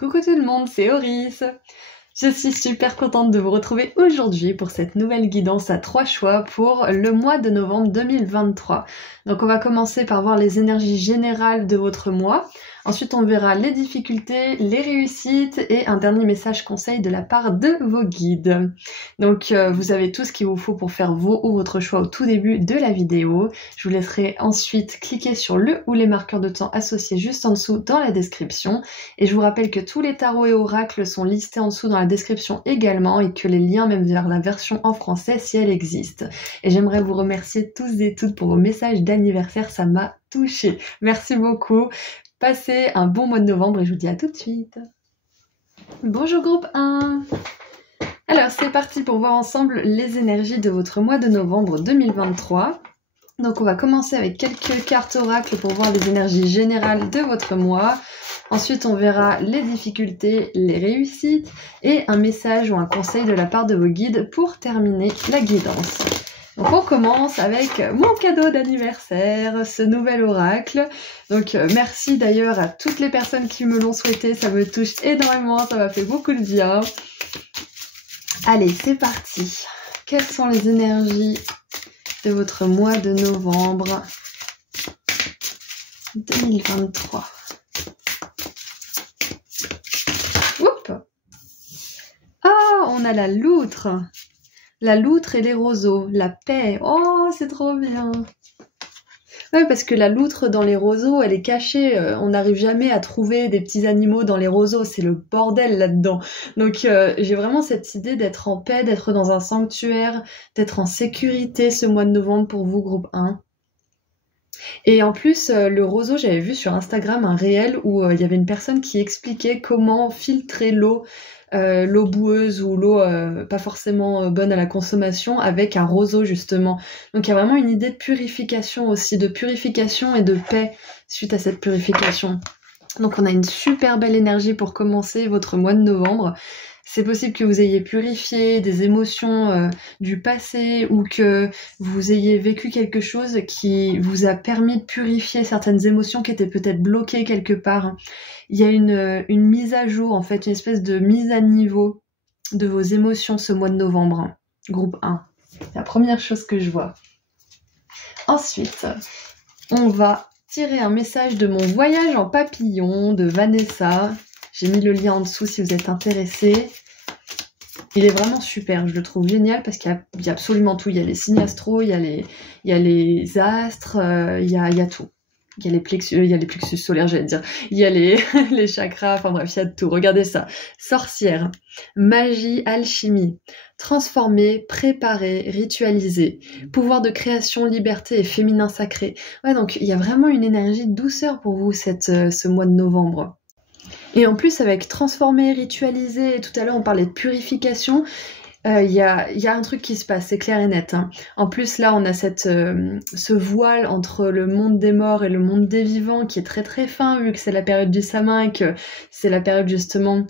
Coucou tout le monde, c'est Oris. Je suis super contente de vous retrouver aujourd'hui pour cette nouvelle guidance à 3 choix pour le mois de novembre 2023. Donc on va commencer par voir les énergies générales de votre mois. Ensuite on verra les difficultés, les réussites et un dernier message conseil de la part de vos guides. Donc vous avez tout ce qu'il vous faut pour faire vos ou votre choix au tout début de la vidéo. Je vous laisserai ensuite cliquer sur le ou les marqueurs de temps associés juste en dessous dans la description. Et je vous rappelle que tous les tarots et oracles sont listés en dessous dans la description également et que les liens même vers la version en français si elle existe. Et j'aimerais vous remercier tous et toutes pour vos messages d'anniversaire, ça m'a touchée. Merci beaucoup. Passez un bon mois de novembre et je vous dis à tout de suite. Bonjour groupe 1. Alors c'est parti pour voir ensemble les énergies de votre mois de novembre 2023. Donc on va commencer avec quelques cartes oracles pour voir les énergies générales de votre mois. Ensuite on verra les difficultés, les réussites et un message ou un conseil de la part de vos guides pour terminer la guidance. Donc on commence avec mon cadeau d'anniversaire, ce nouvel oracle. Donc merci d'ailleurs à toutes les personnes qui me l'ont souhaité, ça me touche énormément, ça m'a fait beaucoup de bien. Allez, c'est parti. Quelles sont les énergies de votre mois de novembre 2023? Oups! Ah, on a la loutre. La loutre et les roseaux, la paix. Oh, c'est trop bien. Ouais, parce que la loutre dans les roseaux, elle est cachée. On n'arrive jamais à trouver des petits animaux dans les roseaux. C'est le bordel là-dedans. Donc, j'ai vraiment cette idée d'être en paix, d'être dans un sanctuaire, d'être en sécurité ce mois de novembre pour vous, groupe 1. Et en plus, le roseau, j'avais vu sur Instagram un réel où il y avait une personne qui expliquait comment filtrer l'eau boueuse ou l'eau pas forcément bonne à la consommation avec un roseau justement. Donc il y a vraiment une idée de purification aussi, de purification et de paix suite à cette purification. Donc on a une super belle énergie pour commencer votre mois de novembre. C'est possible que vous ayez purifié des émotions du passé ou que vous ayez vécu quelque chose qui vous a permis de purifier certaines émotions qui étaient peut-être bloquées quelque part. Il y a une mise à jour, en fait, une espèce de mise à niveau de vos émotions ce mois de novembre. Groupe 1. C'est la première chose que je vois. Ensuite, on va tirer un message de mon voyage en papillon de Vanessa. J'ai mis le lien en dessous si vous êtes intéressés. Il est vraiment super, je le trouve génial parce qu'il y a absolument tout. Il y a les signes astro, il y a les astres, il y a tout. Il y a les plexus solaires, j'allais dire. Il y a les chakras, enfin bref, il y a de tout. Regardez ça. Sorcière, magie, alchimie, transformer, préparer, ritualiser, pouvoir de création, liberté et féminin sacré. Ouais, donc il y a vraiment une énergie de douceur pour vous ce mois de novembre. Et en plus, avec transformer, ritualiser, et tout à l'heure on parlait de purification, il y a un truc qui se passe, c'est clair et net. Hein. En plus, là, on a ce voile entre le monde des morts et le monde des vivants qui est très très fin, vu que c'est la période du Samin et que c'est la période justement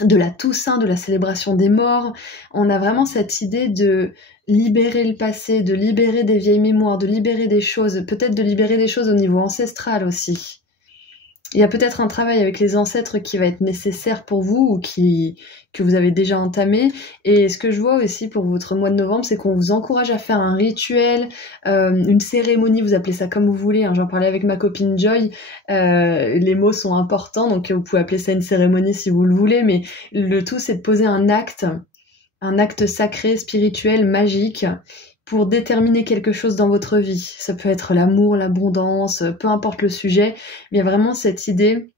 de la Toussaint, de la célébration des morts. On a vraiment cette idée de libérer le passé, de libérer des vieilles mémoires, de libérer des choses, peut-être de libérer des choses au niveau ancestral aussi. Il y a peut-être un travail avec les ancêtres qui va être nécessaire pour vous ou que vous avez déjà entamé. Et ce que je vois aussi pour votre mois de novembre, c'est qu'on vous encourage à faire un rituel, une cérémonie, vous appelez ça comme vous voulez. Hein, j'en parlais avec ma copine Joy. Les mots sont importants, donc vous pouvez appeler ça une cérémonie si vous le voulez. Mais le tout, c'est de poser un acte sacré, spirituel, magique, pour déterminer quelque chose dans votre vie. Ça peut être l'amour, l'abondance, peu importe le sujet, mais il y a vraiment cette idée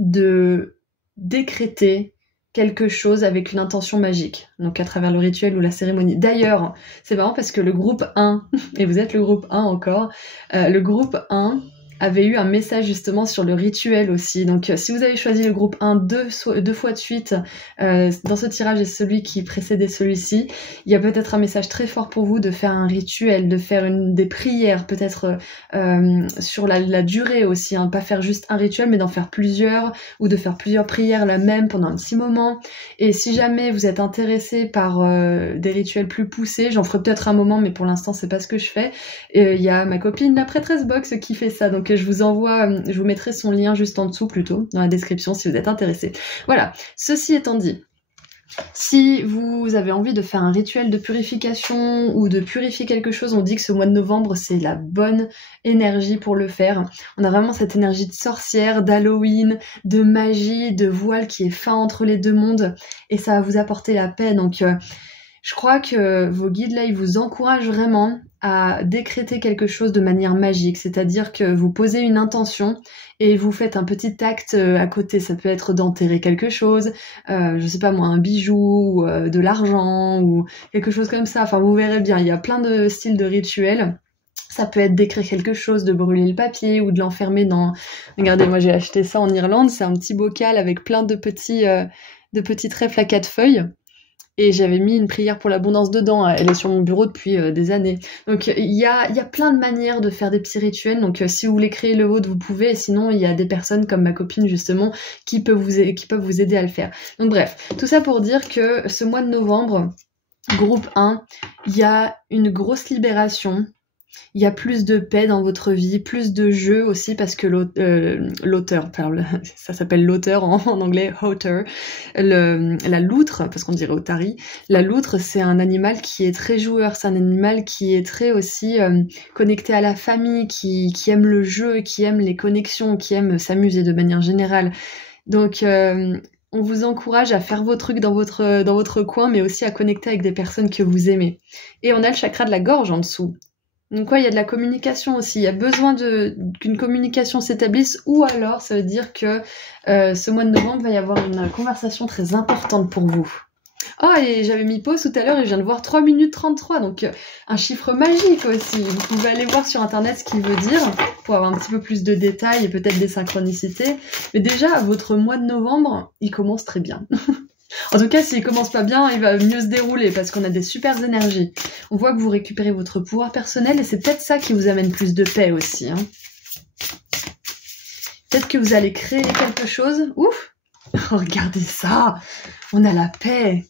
de décréter quelque chose avec une intention magique, donc à travers le rituel ou la cérémonie. D'ailleurs, c'est marrant parce que le groupe 1, et vous êtes le groupe 1 encore, le groupe 1 avait eu un message justement sur le rituel aussi. Donc si vous avez choisi le groupe 1 deux fois de suite dans ce tirage et celui qui précédait celui-ci, il y a peut-être un message très fort pour vous de faire un rituel, de faire des prières, peut-être sur la durée aussi, hein, pas faire juste un rituel mais d'en faire plusieurs ou de faire plusieurs prières la même pendant un petit moment. Et si jamais vous êtes intéressé par des rituels plus poussés, j'en ferai peut-être un moment mais pour l'instant c'est pas ce que je fais. Il y a ma copine la prêtresse box qui fait ça, donc Donc je vous mettrai son lien juste en dessous plutôt, dans la description si vous êtes intéressé. Voilà, ceci étant dit, si vous avez envie de faire un rituel de purification ou de purifier quelque chose, on dit que ce mois de novembre, c'est la bonne énergie pour le faire. On a vraiment cette énergie de sorcière, d'Halloween, de magie, de voile qui est fin entre les deux mondes et ça va vous apporter la paix. Donc je crois que vos guides là, ils vous encouragent vraiment à décréter quelque chose de manière magique, c'est-à-dire que vous posez une intention et vous faites un petit acte à côté. Ça peut être d'enterrer quelque chose, je sais pas moi, un bijou, de l'argent ou quelque chose comme ça. Enfin, vous verrez bien, il y a plein de styles de rituels. Ça peut être d'écrire quelque chose, de brûler le papier ou de l'enfermer dans... Regardez, moi j'ai acheté ça en Irlande, c'est un petit bocal avec plein de petits trèfles à 4 feuilles. Et j'avais mis une prière pour l'abondance dedans. Elle est sur mon bureau depuis des années. Donc il y a plein de manières de faire des petits rituels. Donc si vous voulez créer le vôtre, vous pouvez. Et sinon, il y a des personnes comme ma copine justement qui peuvent vous aider à le faire. Donc bref, tout ça pour dire que ce mois de novembre, groupe 1, il y a une grosse libération. Il y a plus de paix dans votre vie, plus de jeu aussi parce que l'auteur, ça s'appelle l'auteur en anglais, auteur, la loutre, parce qu'on dirait otari, la loutre c'est un animal qui est très joueur, c'est un animal qui est très aussi connecté à la famille, qui aime le jeu, qui aime les connexions, qui aime s'amuser de manière générale. Donc on vous encourage à faire vos trucs dans votre coin, mais aussi à connecter avec des personnes que vous aimez. Et on a le chakra de la gorge en dessous. Donc il y a de la communication aussi, il y a besoin qu'une communication s'établisse ou alors ça veut dire que ce mois de novembre va y avoir une conversation très importante pour vous. Oh, et j'avais mis pause tout à l'heure et je viens de voir 3 minutes 33, donc un chiffre magique aussi. Vous pouvez aller voir sur internet ce qu'il veut dire pour avoir un petit peu plus de détails et peut-être des synchronicités. Mais déjà, votre mois de novembre, il commence très bien. En tout cas, s'il commence pas bien, il va mieux se dérouler parce qu'on a des super énergies. On voit que vous récupérez votre pouvoir personnel et c'est peut-être ça qui vous amène plus de paix aussi. Hein. Peut-être que vous allez créer quelque chose. Ouf! Oh, regardez ça! On a la paix.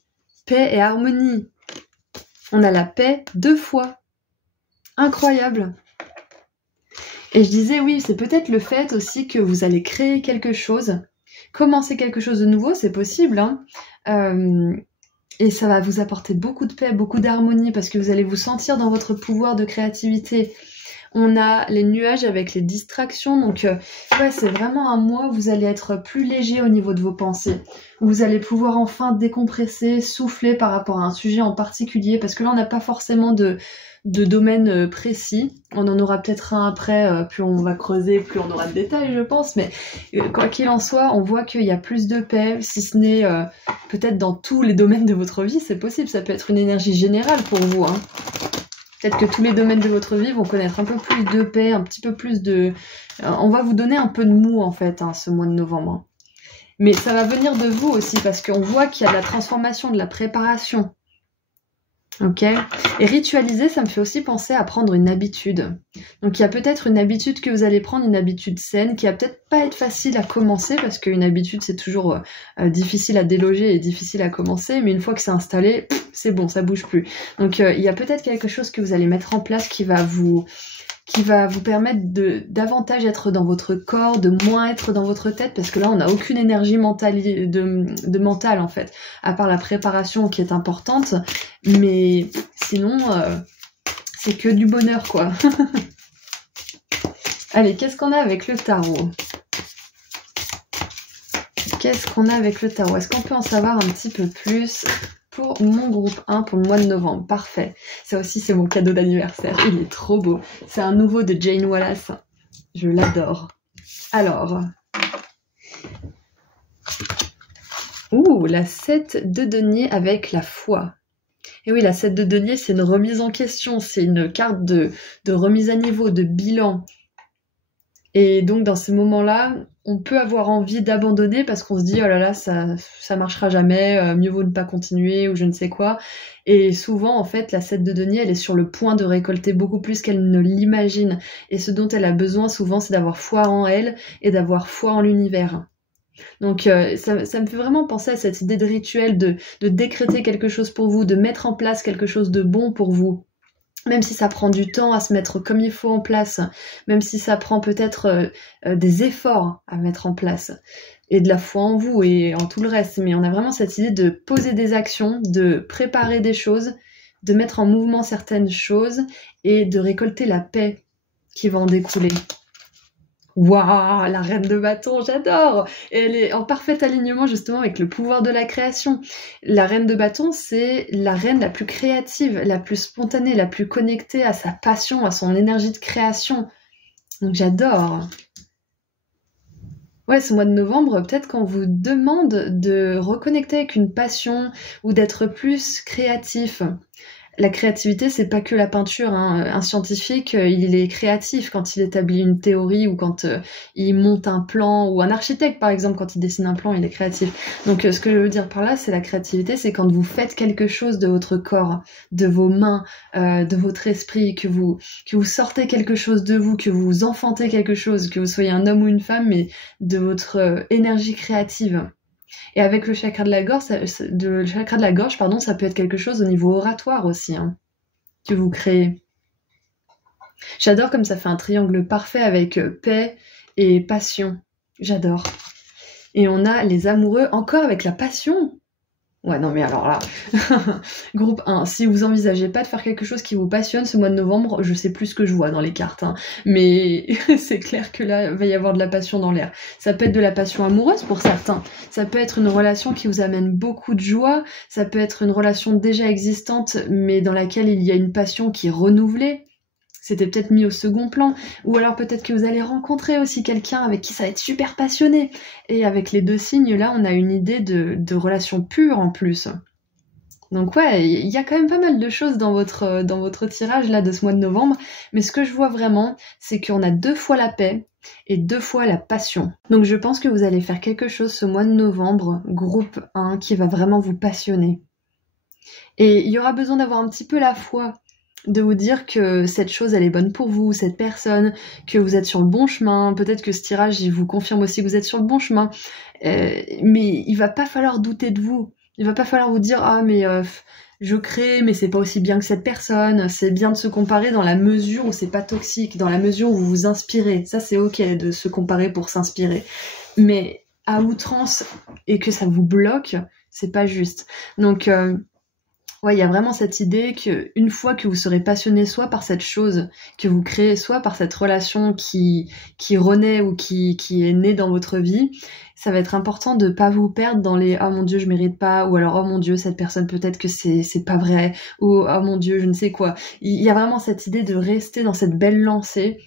Paix et harmonie. On a la paix 2 fois. Incroyable. Et je disais, oui, c'est peut-être le fait aussi que vous allez créer quelque chose. Commencer quelque chose de nouveau, c'est possible, hein. Et ça va vous apporter beaucoup de paix, beaucoup d'harmonie, parce que vous allez vous sentir dans votre pouvoir de créativité. On a les nuages avec les distractions, donc ouais, c'est vraiment un mois où vous allez être plus léger au niveau de vos pensées. Vous allez pouvoir enfin décompresser, souffler par rapport à un sujet en particulier, parce que là on n'a pas forcément de domaine précis. On en aura peut-être un après, plus on va creuser, plus on aura de détails, je pense. Mais quoi qu'il en soit, on voit qu'il y a plus de paix, si ce n'est peut-être dans tous les domaines de votre vie, c'est possible. Ça peut être une énergie générale pour vous. Hein. Peut-être que tous les domaines de votre vie vont connaître un peu plus de paix, un petit peu plus de... on va vous donner un peu de mou, en fait, hein, ce mois de novembre. Mais ça va venir de vous aussi, parce qu'on voit qu'il y a de la transformation, de la préparation. Ok. Et ritualiser, ça me fait aussi penser à prendre une habitude. Donc il y a peut-être une habitude que vous allez prendre, une habitude saine, qui va peut-être pas être facile à commencer, parce qu'une habitude c'est toujours difficile à déloger et difficile à commencer, mais une fois que c'est installé, c'est bon, ça bouge plus. Donc il y a peut-être quelque chose que vous allez mettre en place qui va vous permettre de davantage être dans votre corps, de moins être dans votre tête, parce que là on n'a aucune énergie mentale de mental en fait, à part la préparation qui est importante, mais sinon c'est que du bonheur quoi. Allez, qu'est-ce qu'on a avec le tarot? Qu'est-ce qu'on a avec le tarot? Est-ce qu'on peut en savoir un petit peu plus pour mon groupe 1 pour le mois de novembre? Parfait. Ça aussi, c'est mon cadeau d'anniversaire. Il est trop beau. C'est un nouveau de Jane Wallace. Je l'adore. Alors. Ouh, la 7 de denier avec la foi. Et oui, la 7 de denier, c'est une remise en question. C'est une carte de remise à niveau, de bilan. Et donc, dans ces moments-là, on peut avoir envie d'abandonner parce qu'on se dit « Oh là là, ça marchera jamais, mieux vaut ne pas continuer » ou je ne sais quoi. Et souvent, en fait, la 7 de denier, elle est sur le point de récolter beaucoup plus qu'elle ne l'imagine. Et ce dont elle a besoin souvent, c'est d'avoir foi en elle et d'avoir foi en l'univers. Donc ça me fait vraiment penser à cette idée de rituel, de décréter quelque chose pour vous, de mettre en place quelque chose de bon pour vous. même si ça prend du temps à se mettre comme il faut en place, même si ça prend peut-être des efforts à mettre en place, et de la foi en vous et en tout le reste, mais on a vraiment cette idée de poser des actions, de préparer des choses, de mettre en mouvement certaines choses et de récolter la paix qui va en découler. Waouh, la reine de bâton, j'adore! Et elle est en parfait alignement justement avec le pouvoir de la création. La reine de bâton, c'est la reine la plus créative, la plus spontanée, la plus connectée à sa passion, à son énergie de création. Donc j'adore. Ouais, ce mois de novembre, peut-être qu'on vous demande de reconnecter avec une passion ou d'être plus créatif. La créativité, c'est pas que la peinture, hein. Un scientifique, il est créatif quand il établit une théorie ou quand il monte un plan, ou un architecte, par exemple, quand il dessine un plan, il est créatif. Donc, ce que je veux dire par là, c'est la créativité, c'est quand vous faites quelque chose de votre corps, de vos mains, de votre esprit, que vous sortez quelque chose de vous, que vous enfantez quelque chose, que vous soyez un homme ou une femme, mais de votre énergie créative. Et avec le chakra de la gorge, ça peut être quelque chose au niveau oratoire aussi, hein, que vous créez. J'adore comme ça fait un triangle parfait avec paix et passion. J'adore. Et on a les amoureux encore avec la passion. Ouais, non mais alors là, groupe 1, si vous envisagez pas de faire quelque chose qui vous passionne ce mois de novembre, je sais plus ce que je vois dans les cartes, hein, mais c'est clair que là, il va y avoir de la passion dans l'air. Ça peut être de la passion amoureuse pour certains, ça peut être une relation qui vous amène beaucoup de joie, ça peut être une relation déjà existante, mais dans laquelle il y a une passion qui est renouvelée. C'était peut-être mis au second plan, ou alors peut-être que vous allez rencontrer aussi quelqu'un avec qui ça va être super passionné. Et avec les deux signes, là, on a une idée de relation pure en plus. Donc ouais, il y a quand même pas mal de choses dans votre tirage là de ce mois de novembre, mais ce que je vois vraiment, c'est qu'on a 2 fois la paix et 2 fois la passion. Donc je pense que vous allez faire quelque chose ce mois de novembre, groupe 1, qui va vraiment vous passionner. Et il y aura besoin d'avoir un petit peu la foi, de vous dire que cette chose elle est bonne pour vous, cette personne, que vous êtes sur le bon chemin. Peut-être que ce tirage il vous confirme aussi que vous êtes sur le bon chemin, mais il va pas falloir douter de vous, il va pas falloir vous dire ah mais je crée mais c'est pas aussi bien que cette personne. C'est bien de se comparer dans la mesure où c'est pas toxique, dans la mesure où vous vous inspirez. Ça c'est ok de se comparer pour s'inspirer, mais à outrance et que ça vous bloque, c'est pas juste. Donc ouais, il y a vraiment cette idée qu'une fois que vous serez passionné soit par cette chose que vous créez, soit par cette relation qui renaît ou qui est née dans votre vie, ça va être important de pas vous perdre dans les « oh mon Dieu, je mérite pas » ou alors « oh mon Dieu, cette personne peut-être que c'est pas vrai » ou « oh mon Dieu, je ne sais quoi ». Il y a vraiment cette idée de rester dans cette belle lancée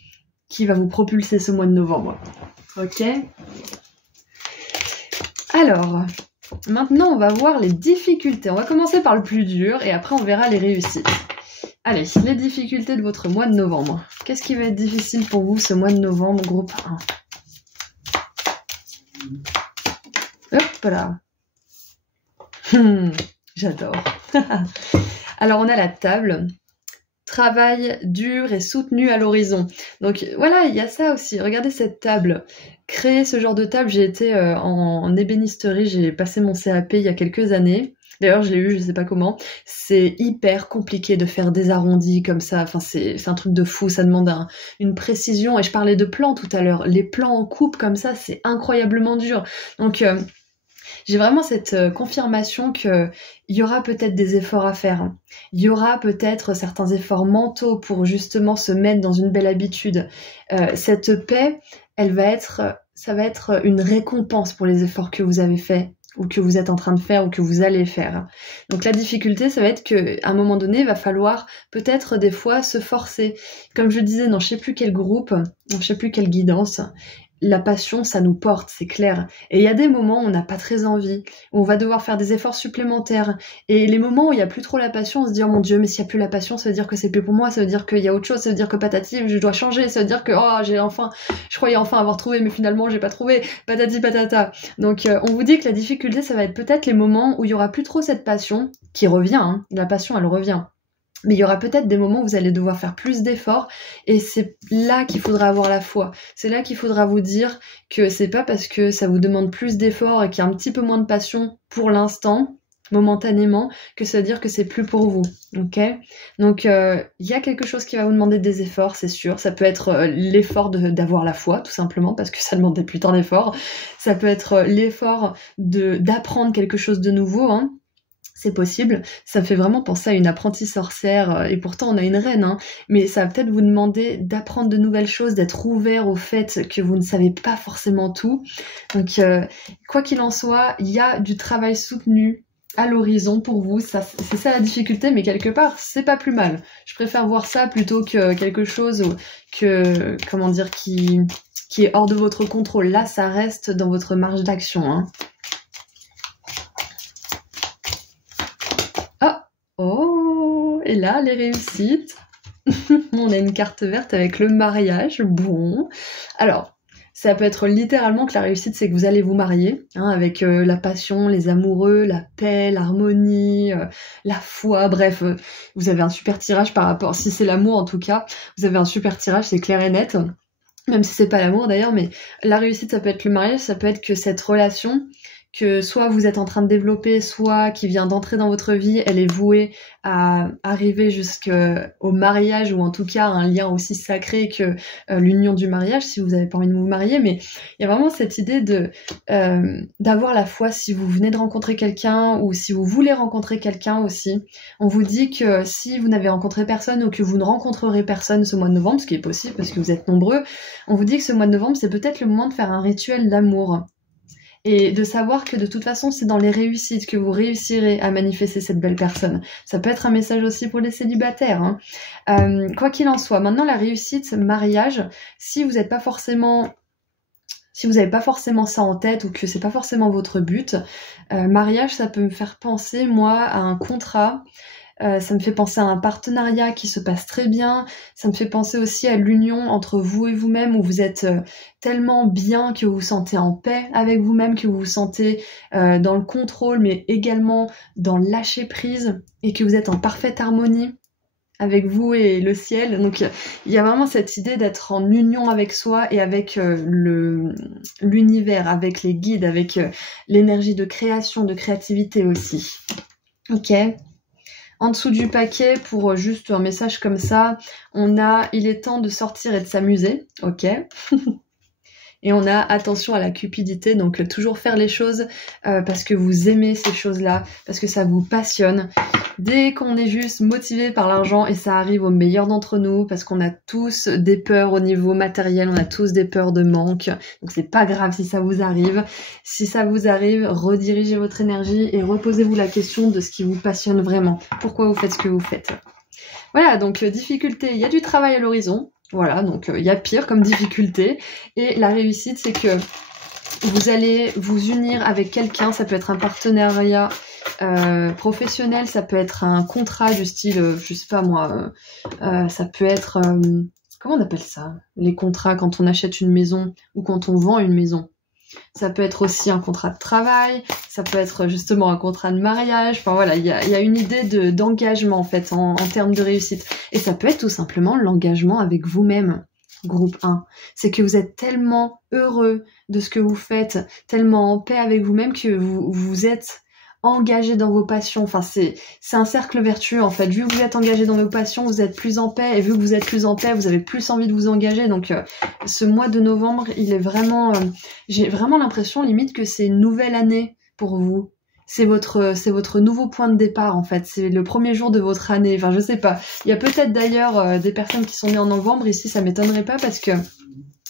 qui va vous propulser ce mois de novembre. Ok ? Alors... maintenant, on va voir les difficultés. On va commencer par le plus dur et après on verra les réussites. Allez, les difficultés de votre mois de novembre. Qu'est-ce qui va être difficile pour vous ce mois de novembre, groupe 1? Hop là. J'adore. Alors, on a la table. Travail dur et soutenu à l'horizon. Donc voilà, il y a ça aussi. Regardez cette table. Créer ce genre de table, j'ai été en ébénisterie, j'ai passé mon CAP il y a quelques années. D'ailleurs, je l'ai eu, je sais pas comment. C'est hyper compliqué de faire des arrondis comme ça. Enfin, c'est un truc de fou. Ça demande une précision. Et je parlais de plans tout à l'heure. Les plans en coupe comme ça, c'est incroyablement dur. Donc, j'ai vraiment cette confirmation qu'il y aura peut-être des efforts à faire. Il y aura peut-être certains efforts mentaux pour justement se mettre dans une belle habitude. Cette paix, ça va être une récompense pour les efforts que vous avez faits, ou que vous êtes en train de faire, ou que vous allez faire. Donc la difficulté, ça va être qu'à un moment donné, il va falloir peut-être des fois se forcer. Comme je disais dans je sais plus quel groupe, dans je sais plus quelle guidance, la passion, ça nous porte, c'est clair. Et il y a des moments où on n'a pas très envie, où on va devoir faire des efforts supplémentaires. Et les moments où il n'y a plus trop la passion, on se dit « oh mon Dieu, mais s'il n'y a plus la passion, ça veut dire que c'est plus pour moi, ça veut dire qu'il y a autre chose, ça veut dire que patati, je dois changer, ça veut dire que je croyais enfin avoir trouvé, mais finalement j'ai pas trouvé, patati patata ». Donc on vous dit que la difficulté, ça va être peut-être les moments où il n'y aura plus trop cette passion, qui revient, hein. La passion, elle revient. Mais il y aura peut-être des moments où vous allez devoir faire plus d'efforts et c'est là qu'il faudra avoir la foi. C'est là qu'il faudra vous dire que c'est pas parce que ça vous demande plus d'efforts et qu'il y a un petit peu moins de passion pour l'instant momentanément que ça veut dire que c'est plus pour vous, ok? Donc il y a quelque chose qui va vous demander des efforts, c'est sûr. Ça peut être l'effort d'avoir la foi, tout simplement, parce que ça demande des putains d'efforts. Ça peut être l'effort d'apprendre quelque chose de nouveau, hein. C'est possible, ça me fait vraiment penser à une apprentie sorcière, et pourtant on a une reine, hein, mais ça va peut-être vous demander d'apprendre de nouvelles choses, d'être ouvert au fait que vous ne savez pas forcément tout. Donc quoi qu'il en soit, il y a du travail soutenu à l'horizon pour vous, c'est ça la difficulté, mais quelque part c'est pas plus mal. Je préfère voir ça plutôt que quelque chose que, comment dire, qui est hors de votre contrôle. Là ça reste dans votre marge d'action, hein. Oh, et là, les réussites. On a une carte verte avec le mariage. Bon. Alors, ça peut être littéralement que la réussite, c'est que vous allez vous marier, hein, avec la passion, les amoureux, la paix, l'harmonie, la foi, bref. Vous avez un super tirage par rapport, si c'est l'amour en tout cas, vous avez un super tirage, c'est clair et net. Même si c'est pas l'amour d'ailleurs, mais la réussite, ça peut être le mariage, ça peut être que cette relation que soit vous êtes en train de développer, soit qui vient d'entrer dans votre vie, elle est vouée à arriver jusqu'au mariage, ou en tout cas un lien aussi sacré que l'union du mariage, si vous n'avez pas envie de vous marier. Mais il y a vraiment cette idée d'avoir la foi si vous venez de rencontrer quelqu'un, ou si vous voulez rencontrer quelqu'un aussi. On vous dit que si vous n'avez rencontré personne, ou que vous ne rencontrerez personne ce mois de novembre, ce qui est possible parce que vous êtes nombreux, on vous dit que ce mois de novembre, c'est peut-être le moment de faire un rituel d'amour. Et de savoir que de toute façon, c'est dans les réussites que vous réussirez à manifester cette belle personne. Ça peut être un message aussi pour les célibataires, hein. Quoi qu'il en soit, maintenant la réussite, mariage, si vous n'avez pas forcément ça en tête, ou que c'est pas forcément votre but, mariage, ça peut me faire penser, moi, à un contrat. Ça me fait penser à un partenariat qui se passe très bien. Ça me fait penser aussi à l'union entre vous et vous-même, où vous êtes tellement bien que vous vous sentez en paix avec vous-même, que vous vous sentez dans le contrôle, mais également dans le lâcher prise, et que vous êtes en parfaite harmonie avec vous et le ciel. Donc il y a vraiment cette idée d'être en union avec soi et avec l'univers, avec les guides, avec l'énergie de création, de créativité aussi. Ok. En dessous du paquet, pour juste un message comme ça, on a « Il est temps de sortir et de s'amuser ». Ok. Et on a « Attention à la cupidité », donc toujours faire les choses parce que vous aimez ces choses-là, parce que ça vous passionne. Dès qu'on est juste motivé par l'argent, et ça arrive aux meilleurs d'entre nous, parce qu'on a tous des peurs au niveau matériel, on a tous des peurs de manque, donc c'est pas grave si ça vous arrive. Si ça vous arrive, redirigez votre énergie et reposez-vous la question de ce qui vous passionne vraiment. Pourquoi vous faites ce que vous faites? Voilà, donc difficulté, il y a du travail à l'horizon. Voilà, donc il y a pire comme difficulté. Et la réussite, c'est que vous allez vous unir avec quelqu'un. Ça peut être un partenariat professionnel, ça peut être un contrat du style, je sais pas moi, ça peut être, comment on appelle ça? Les contrats quand on achète une maison ou quand on vend une maison. Ça peut être aussi un contrat de travail, ça peut être justement un contrat de mariage. Enfin voilà, il y a une idée d'engagement en fait en termes de réussite. Et ça peut être tout simplement l'engagement avec vous-même, groupe 1. C'est que vous êtes tellement heureux de ce que vous faites, tellement en paix avec vous-même que vous êtes engagé dans vos passions. Enfin c'est un cercle vertueux en fait. Vu que vous êtes engagé dans vos passions, vous êtes plus en paix, et vu que vous êtes plus en paix, vous avez plus envie de vous engager. Donc ce mois de novembre, il est vraiment j'ai vraiment l'impression limite que c'est une nouvelle année pour vous. C'est votre nouveau point de départ en fait. C'est le premier jour de votre année. Enfin je sais pas. Il y a peut-être d'ailleurs des personnes qui sont nées en novembre ici, ça m'étonnerait pas, parce que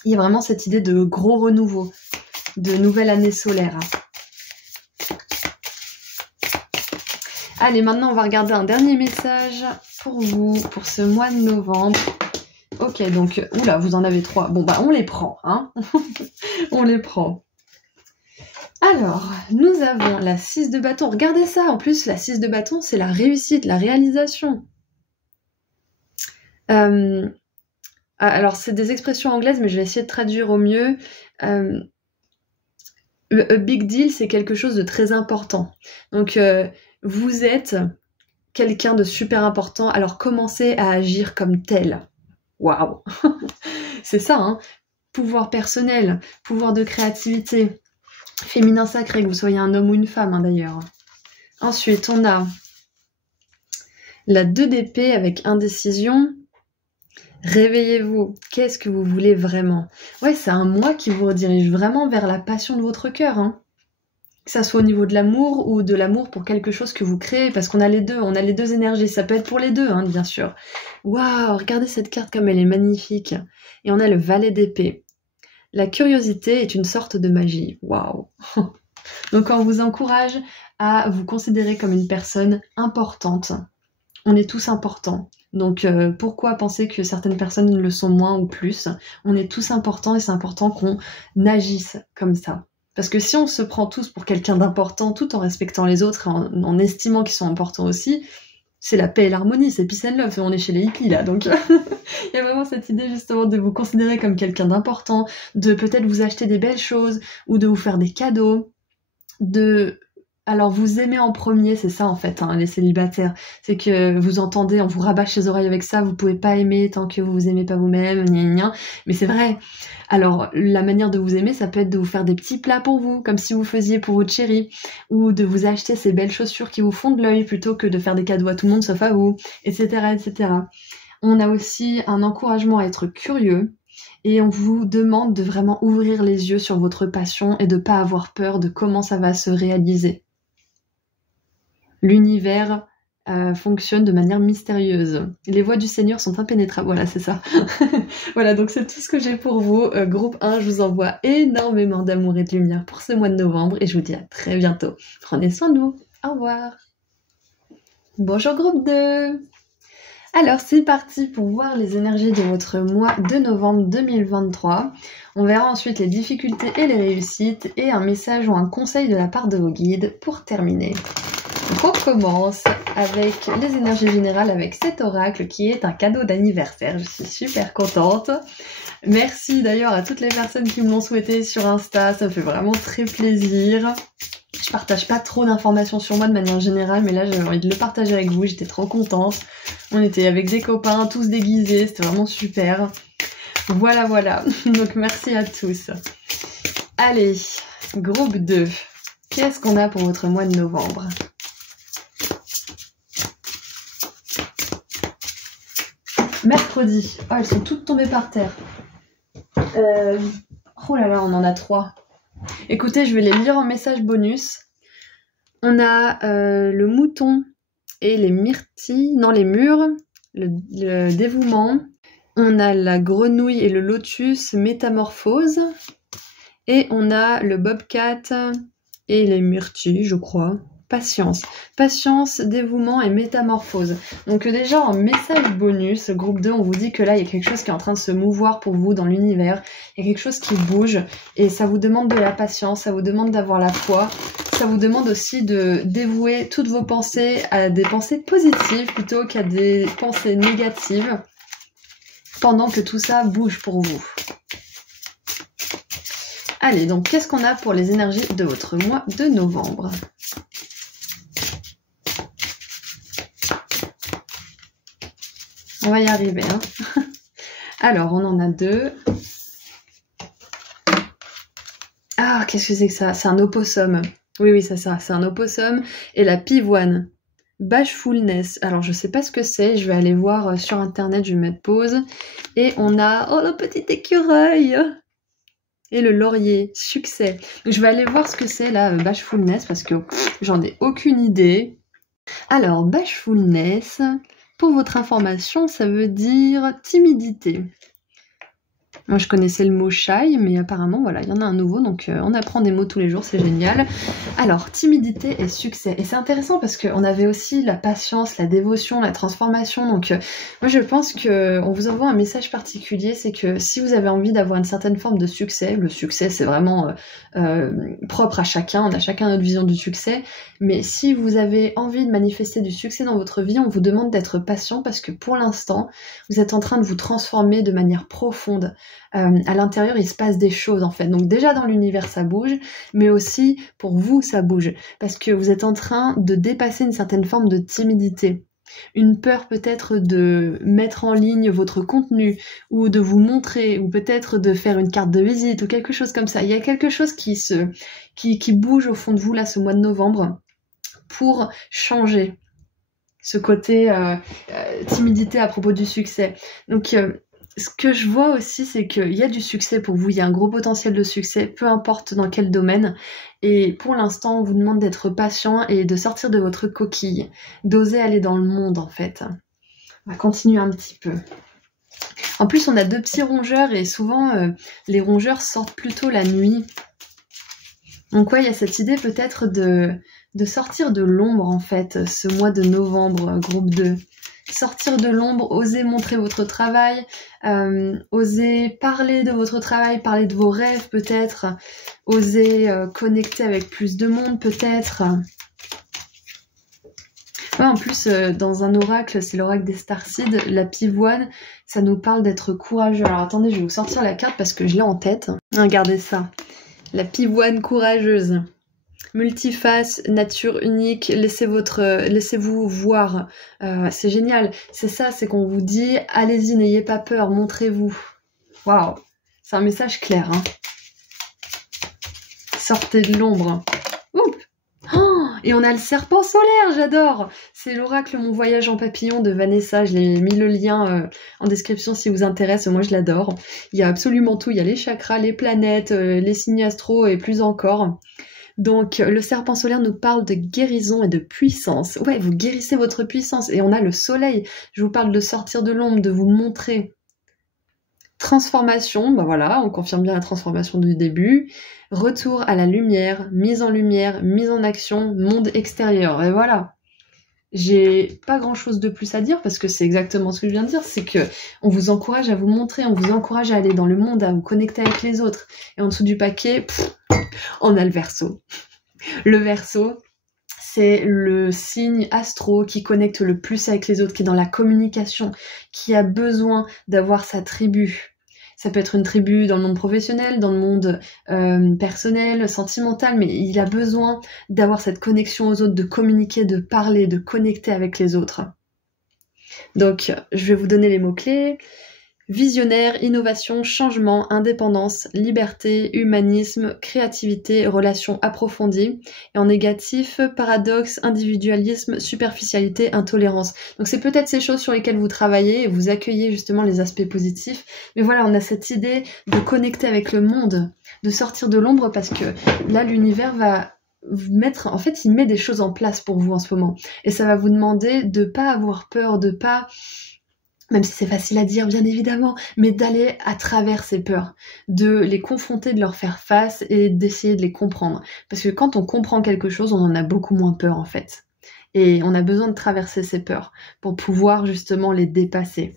il y a vraiment cette idée de gros renouveau, de nouvelle année solaire. Allez, maintenant on va regarder un dernier message pour vous, pour ce mois de novembre. Ok, donc, oula, vous en avez 3. Bon, bah, on les prend, hein. On les prend. Alors, nous avons la 6 de bâton. Regardez ça, en plus, la 6 de bâton, c'est la réussite, la réalisation. Alors, c'est des expressions anglaises, mais je vais essayer de traduire au mieux. A big deal, c'est quelque chose de très important. Donc, vous êtes quelqu'un de super important, alors commencez à agir comme tel. Waouh. C'est ça, hein. Pouvoir personnel, pouvoir de créativité, féminin sacré, que vous soyez un homme ou une femme, hein, d'ailleurs. Ensuite, on a la 2 d'épée avec indécision. Réveillez-vous. Qu'est-ce que vous voulez vraiment? Ouais, c'est un moi qui vous redirige vraiment vers la passion de votre cœur, hein. Que ça soit au niveau de l'amour ou de l'amour pour quelque chose que vous créez, parce qu'on a les deux énergies. Ça peut être pour les deux, hein, bien sûr. Waouh, regardez cette carte comme elle est magnifique. Et on a le valet d'épée. La curiosité est une sorte de magie. Waouh. Donc on vous encourage à vous considérer comme une personne importante. On est tous importants. Donc pourquoi penser que certaines personnes le sont moins ou plus? On est tous importants et c'est important qu'on agisse comme ça. Parce que si on se prend tous pour quelqu'un d'important tout en respectant les autres et en estimant qu'ils sont importants aussi, c'est la paix et l'harmonie, c'est peace and love, on est chez les hippies là, donc il y a vraiment cette idée justement de vous considérer comme quelqu'un d'important, de peut-être vous acheter des belles choses ou de vous faire des cadeaux, alors vous aimez en premier, c'est ça en fait, hein, les célibataires, c'est que vous entendez, on vous rabâche les oreilles avec ça, vous pouvez pas aimer tant que vous vous aimez pas vous-même, gna gna, mais c'est vrai. Alors la manière de vous aimer, ça peut être de vous faire des petits plats pour vous, comme si vous faisiez pour votre chérie, ou de vous acheter ces belles chaussures qui vous font de l'œil plutôt que de faire des cadeaux à tout le monde sauf à vous, etc., etc. On a aussi un encouragement à être curieux. Et on vous demande de vraiment ouvrir les yeux sur votre passion et de pas avoir peur de comment ça va se réaliser. L'univers fonctionne de manière mystérieuse. Les voies du Seigneur sont impénétrables. Voilà, c'est ça. Voilà, donc c'est tout ce que j'ai pour vous. Groupe 1, je vous envoie énormément d'amour et de lumière pour ce mois de novembre et je vous dis à très bientôt. Prenez soin de vous. Au revoir. Bonjour groupe 2. Alors c'est parti pour voir les énergies de votre mois de novembre 2023. On verra ensuite les difficultés et les réussites et un message ou un conseil de la part de vos guides pour terminer. Donc on commence avec les énergies générales avec cet oracle qui est un cadeau d'anniversaire. Je suis super contente. Merci d'ailleurs à toutes les personnes qui me l'ont souhaité sur Insta, ça me fait vraiment très plaisir. Je partage pas trop d'informations sur moi de manière générale, mais là j'avais envie de le partager avec vous, j'étais trop contente. On était avec des copains, tous déguisés, c'était vraiment super. Voilà, voilà. Donc merci à tous. Allez, groupe 2. Qu'est-ce qu'on a pour votre mois de novembre ? Mercredi. Oh, elles sont toutes tombées par terre. Oh là là, on en a 3. Écoutez, je vais les lire en message bonus. On a le mouton et les myrtilles, non les mûres, le dévouement. On a la grenouille et le lotus, métamorphose. Et on a le bobcat et les myrtilles, je crois. Patience. Patience, dévouement et métamorphose. Donc déjà en message bonus, groupe 2, on vous dit que là il y a quelque chose qui est en train de se mouvoir pour vous dans l'univers. Il y a quelque chose qui bouge et ça vous demande de la patience, ça vous demande d'avoir la foi. Ça vous demande aussi de dévouer toutes vos pensées à des pensées positives plutôt qu'à des pensées négatives pendant que tout ça bouge pour vous. Allez, donc qu'est-ce qu'on a pour les énergies de votre mois de novembre ? On va y arriver, hein. Alors, on en a 2. Ah, qu'est-ce que c'est que ça ? C'est un opossum. Oui, c'est ça, c'est un opossum. Et la pivoine. Bashfulness. Alors, je sais pas ce que c'est. Je vais aller voir sur Internet, je vais mettre pause. Et on a... Oh, le petit écureuil ! Et le laurier. Succès. Donc, je vais aller voir ce que c'est, là, bashfulness, parce que j'en ai aucune idée. Alors, bashfulness... Pour votre information, ça veut dire timidité. Moi, je connaissais le mot shy, mais apparemment, voilà, il y en a un nouveau, donc on apprend des mots tous les jours, c'est génial. Alors, timidité et succès. Et c'est intéressant parce qu'on avait aussi la patience, la dévotion, la transformation. Donc, moi, je pense qu'on vous envoie un message particulier, c'est que si vous avez envie d'avoir une certaine forme de succès, le succès, c'est vraiment propre à chacun, on a chacun notre vision du succès, mais si vous avez envie de manifester du succès dans votre vie, on vous demande d'être patient parce que pour l'instant, vous êtes en train de vous transformer de manière profonde. À l'intérieur, il se passe des choses en fait. Donc déjà dans l'univers, ça bouge, mais aussi pour vous, ça bouge. Parce que vous êtes en train de dépasser une certaine forme de timidité. Une peur peut-être de mettre en ligne votre contenu, ou de vous montrer, ou peut-être de faire une carte de visite, ou quelque chose comme ça. Il y a quelque chose qui bouge au fond de vous là ce mois de novembre. pour changer ce côté timidité à propos du succès. Donc ce que je vois aussi, c'est qu'il y a du succès pour vous, il y a un gros potentiel de succès, peu importe dans quel domaine. Et pour l'instant, on vous demande d'être patient et de sortir de votre coquille, d'oser aller dans le monde en fait. On va continuer un petit peu. En plus, on a 2 petits rongeurs et souvent, les rongeurs sortent plutôt la nuit. Donc ouais, il y a cette idée peut-être de sortir de l'ombre en fait, ce mois de novembre, groupe 2. Sortir de l'ombre, oser montrer votre travail, oser parler de votre travail, parler de vos rêves peut-être, oser connecter avec plus de monde peut-être. Ouais, en plus, dans un oracle, c'est l'oracle des Starseeds, la pivoine, ça nous parle d'être courageux. Alors attendez, je vais vous sortir la carte parce que je l'ai en tête. Regardez ça, la pivoine courageuse. Multiface, nature unique, laissez-vous voir. C'est génial. C'est ça, c'est qu'on vous dit, allez-y, n'ayez pas peur, montrez-vous. Waouh, c'est un message clair. Hein. Sortez de l'ombre. Oh, et on a le serpent solaire, j'adore. C'est l'oracle Mon voyage en papillon de Vanessa. Je l'ai mis le lien en description si vous intéresse. Moi, je l'adore. Il y a absolument tout. Il y a les chakras, les planètes, les signes astro et plus encore. Donc, le serpent solaire nous parle de guérison et de puissance. Ouais, vous guérissez votre puissance. Et on a le soleil. Je vous parle de sortir de l'ombre, de vous montrer. Transformation, bah voilà, on confirme bien la transformation du début. Retour à la lumière, mise en action, monde extérieur. Et voilà. J'ai pas grand chose de plus à dire parce que c'est exactement ce que je viens de dire, c'est que on vous encourage à vous montrer, on vous encourage à aller dans le monde, à vous connecter avec les autres. Et en dessous du paquet, on a le Verseau. Le Verseau, c'est le signe astro qui connecte le plus avec les autres, qui est dans la communication, qui a besoin d'avoir sa tribu. Ça peut être une tribu dans le monde professionnel, dans le monde personnel, sentimental, mais il a besoin d'avoir cette connexion aux autres, de communiquer, de parler, de connecter avec les autres. Donc, je vais vous donner les mots-clés. Visionnaire, innovation, changement, indépendance, liberté, humanisme, créativité, relations approfondies. Et en négatif, paradoxe, individualisme, superficialité, intolérance. Donc c'est peut-être ces choses sur lesquelles vous travaillez et vous accueillez justement les aspects positifs. Mais voilà, on a cette idée de connecter avec le monde, de sortir de l'ombre parce que là, l'univers va vous mettre, en fait, il met des choses en place pour vous en ce moment. Et ça va vous demander de pas avoir peur, de pas... Même si c'est facile à dire, bien évidemment, mais d'aller à travers ces peurs, de les confronter, de leur faire face et d'essayer de les comprendre. Parce que quand on comprend quelque chose, on en a beaucoup moins peur en fait. Et on a besoin de traverser ces peurs pour pouvoir justement les dépasser.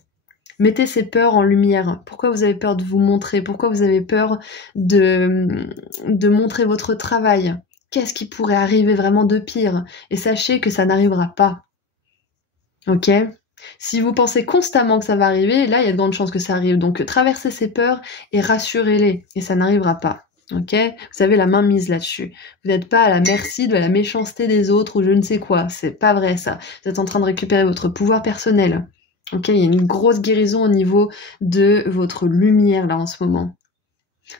Mettez ces peurs en lumière. Pourquoi vous avez peur de vous montrer? Pourquoi vous avez peur de montrer votre travail? Qu'est-ce qui pourrait arriver vraiment de pire? Et sachez que ça n'arrivera pas. Ok ? Si vous pensez constamment que ça va arriver, là, il y a de grandes chances que ça arrive. Donc, traversez ces peurs et rassurez-les. Et ça n'arrivera pas. Ok ? Vous avez la main mise là-dessus. Vous n'êtes pas à la merci de la méchanceté des autres ou je ne sais quoi. C'est pas vrai, ça. Vous êtes en train de récupérer votre pouvoir personnel. Ok ? Il y a une grosse guérison au niveau de votre lumière, là, en ce moment.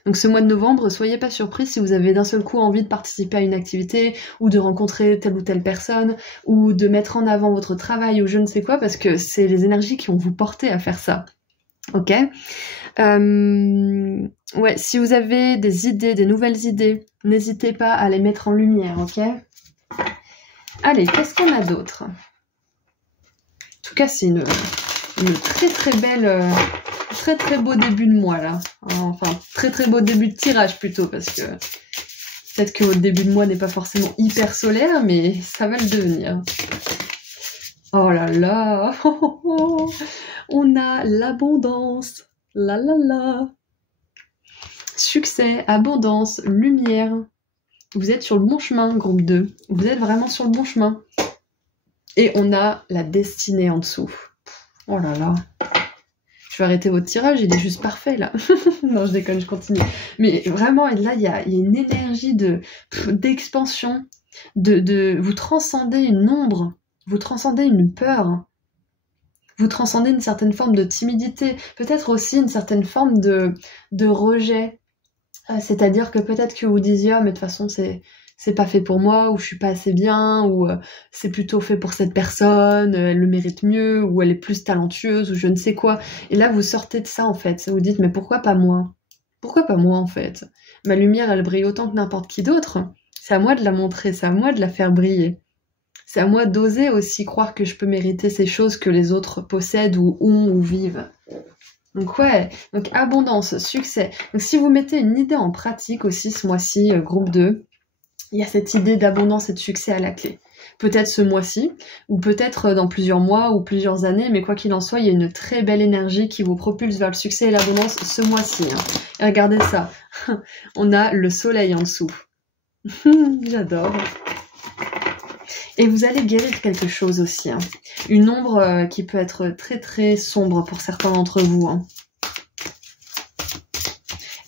Donc ce mois de novembre, soyez pas surpris si vous avez d'un seul coup envie de participer à une activité ou de rencontrer telle ou telle personne ou de mettre en avant votre travail ou je ne sais quoi parce que c'est les énergies qui vont vous porter à faire ça. Ok ? Ouais, si vous avez des idées, des nouvelles idées, n'hésitez pas à les mettre en lumière, ok ? Allez, qu'est-ce qu'on a d'autre ? En tout cas, c'est une très très belle... très très beau début de mois là, enfin très très beau début de tirage plutôt parce que peut-être que votre début de mois n'est pas forcément hyper solaire mais ça va le devenir. Oh là là, on a l'abondance, la la la, succès, abondance, lumière. Vous êtes sur le bon chemin, groupe 2, vous êtes vraiment sur le bon chemin. Et on a la destinée en dessous. Oh là là. Je vais arrêter votre tirage, il est juste parfait là. Non, je déconne, je continue. Mais vraiment, là, il y a une énergie d'expansion, de vous transcendez une ombre, vous transcendez une peur, vous transcendez une certaine forme de timidité, peut-être aussi une certaine forme de rejet. C'est-à-dire que peut-être que vous disiez, ah, mais de toute façon, c'est c'est pas fait pour moi, ou je suis pas assez bien, ou c'est plutôt fait pour cette personne, elle le mérite mieux, ou elle est plus talentueuse, ou je ne sais quoi. Et là, vous sortez de ça, en fait. Vous dites, mais pourquoi pas moi? Pourquoi pas moi, en fait? Ma lumière, elle brille autant que n'importe qui d'autre. C'est à moi de la montrer, c'est à moi de la faire briller. C'est à moi d'oser aussi croire que je peux mériter ces choses que les autres possèdent, ou ont, ou vivent. Donc ouais, donc abondance, succès. Donc si vous mettez une idée en pratique aussi ce mois-ci, groupe 2, il y a cette idée d'abondance et de succès à la clé. Peut-être ce mois-ci, ou peut-être dans plusieurs mois ou plusieurs années, mais quoi qu'il en soit, il y a une très belle énergie qui vous propulse vers le succès et l'abondance ce mois-ci. Et regardez ça, on a le soleil en dessous. J'adore. Et vous allez guérir quelque chose aussi. Une ombre qui peut être très très sombre pour certains d'entre vous.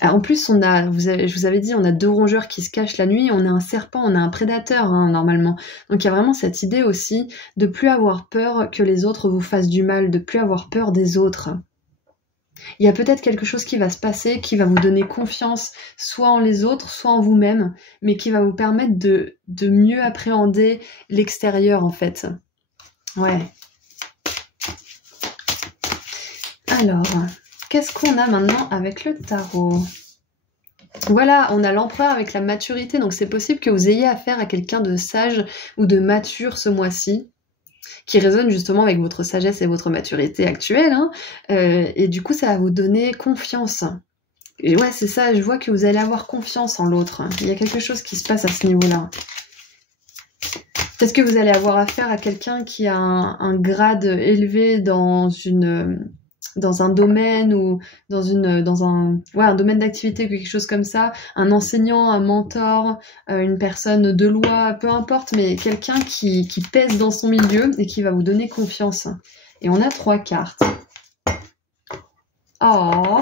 En plus, je vous avais dit, on a 2 rongeurs qui se cachent la nuit, on a un serpent, on a un prédateur, normalement. Donc il y a vraiment cette idée aussi de plus avoir peur que les autres vous fassent du mal, de plus avoir peur des autres. Il y a peut-être quelque chose qui va se passer, qui va vous donner confiance, soit en les autres, soit en vous-même, mais qui va vous permettre de mieux appréhender l'extérieur, en fait. Ouais. Alors, qu'est-ce qu'on a maintenant avec le tarot? Voilà, on a l'empereur avec la maturité, donc c'est possible que vous ayez affaire à quelqu'un de sage ou de mature ce mois-ci, qui résonne justement avec votre sagesse et votre maturité actuelle, et du coup ça va vous donner confiance. Et ouais, c'est ça, je vois que vous allez avoir confiance en l'autre. Il y a quelque chose qui se passe à ce niveau-là. Peut-être que vous allez avoir affaire à quelqu'un qui a un grade élevé dans un domaine ou dans un domaine d'activité ou quelque chose comme ça, un enseignant, un mentor, une personne de loi, peu importe, mais quelqu'un qui pèse dans son milieu et qui va vous donner confiance. Et on a 3 cartes. Oh,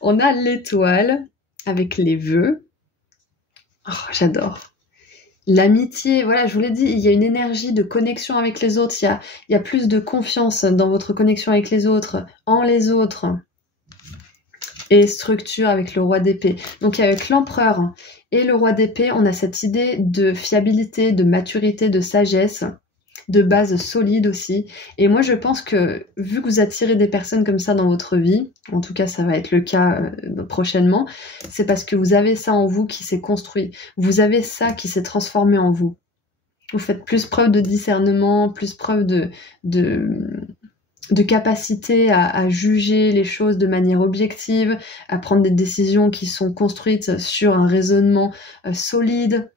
on a l'étoile avec les vœux. Oh, j'adore. L'amitié, voilà, je vous l'ai dit, il y a une énergie de connexion avec les autres, il y a plus de confiance dans votre connexion avec les autres, en les autres. Et structure avec le roi d'épée. Donc avec l'empereur et le roi d'épée, on a cette idée de fiabilité, de maturité, de sagesse, de base solide aussi. Et moi je pense que vu que vous attirez des personnes comme ça dans votre vie, en tout cas ça va être le cas prochainement, c'est parce que vous avez ça en vous qui s'est construit. Vous avez ça qui s'est transformé en vous. Vous faites plus preuve de discernement, plus preuve de capacité à juger les choses de manière objective, à prendre des décisions qui sont construites sur un raisonnement solide.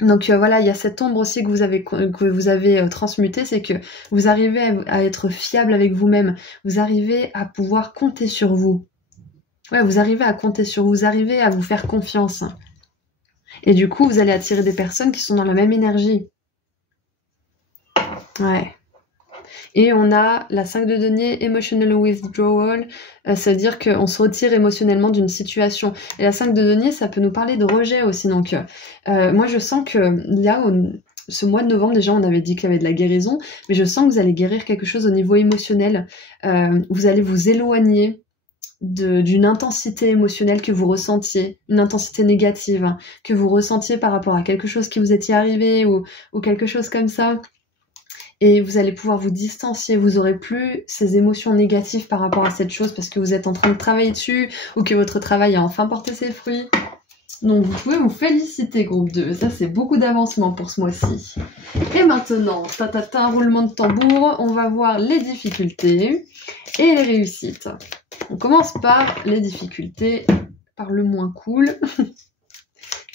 Donc voilà, il y a cette ombre aussi que vous avez transmutée, c'est que vous arrivez à être fiable avec vous-même, vous arrivez à pouvoir compter sur vous. Ouais, vous arrivez à compter sur vous, vous arrivez à vous faire confiance. Et du coup, vous allez attirer des personnes qui sont dans la même énergie. Ouais. Et on a la 5 de denier, Emotional Withdrawal, c'est-à-dire qu'on se retire émotionnellement d'une situation. Et la 5 de denier, ça peut nous parler de rejet aussi. Donc moi je sens que là, ce mois de novembre, déjà on avait dit qu'il y avait de la guérison, mais je sens que vous allez guérir quelque chose au niveau émotionnel. Vous allez vous éloigner d'une intensité émotionnelle que vous ressentiez, une intensité négative, que vous ressentiez par rapport à quelque chose qui vous était arrivé ou quelque chose comme ça. Et vous allez pouvoir vous distancier, vous aurez plus ces émotions négatives par rapport à cette chose parce que vous êtes en train de travailler dessus ou que votre travail a enfin porté ses fruits. Donc vous pouvez vous féliciter groupe 2, ça c'est beaucoup d'avancement pour ce mois-ci. Et maintenant, un roulement de tambour, on va voir les difficultés et les réussites. On commence par les difficultés, par le moins cool.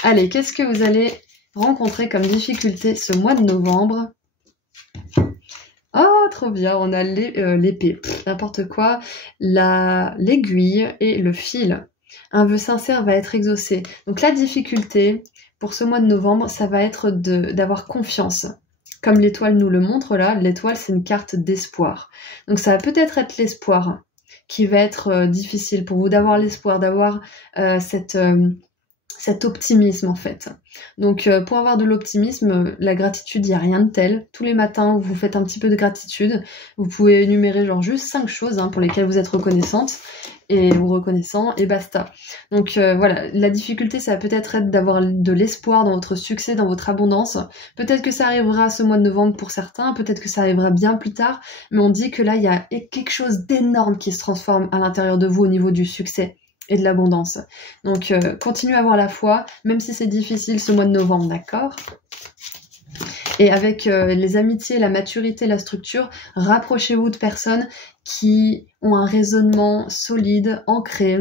Allez, qu'est-ce que vous allez rencontrer comme difficulté ce mois de novembre ? Oh, trop bien, on a l'épée, n'importe quoi, l'aiguille et le fil. Un vœu sincère va être exaucé. Donc la difficulté pour ce mois de novembre, ça va être d'avoir confiance. Comme l'étoile nous le montre là, l'étoile c'est une carte d'espoir. Donc ça va peut-être être l'espoir qui va être difficile pour vous, d'avoir l'espoir, d'avoir cet optimisme en fait. Donc pour avoir de l'optimisme, la gratitude, il n'y a rien de tel. Tous les matins, vous faites un petit peu de gratitude. Vous pouvez énumérer genre juste 5 choses pour lesquelles vous êtes reconnaissante. et vous reconnaissant et basta. Donc voilà, la difficulté ça va peut-être être d'avoir de l'espoir dans votre succès, dans votre abondance. Peut-être que ça arrivera ce mois de novembre pour certains, peut-être que ça arrivera bien plus tard, mais on dit que là il y a quelque chose d'énorme qui se transforme à l'intérieur de vous au niveau du succès et de l'abondance. Donc continuez à avoir la foi, même si c'est difficile ce mois de novembre, d'accord ? Et avec les amitiés, la maturité, la structure, rapprochez-vous de personnes qui ont un raisonnement solide, ancré,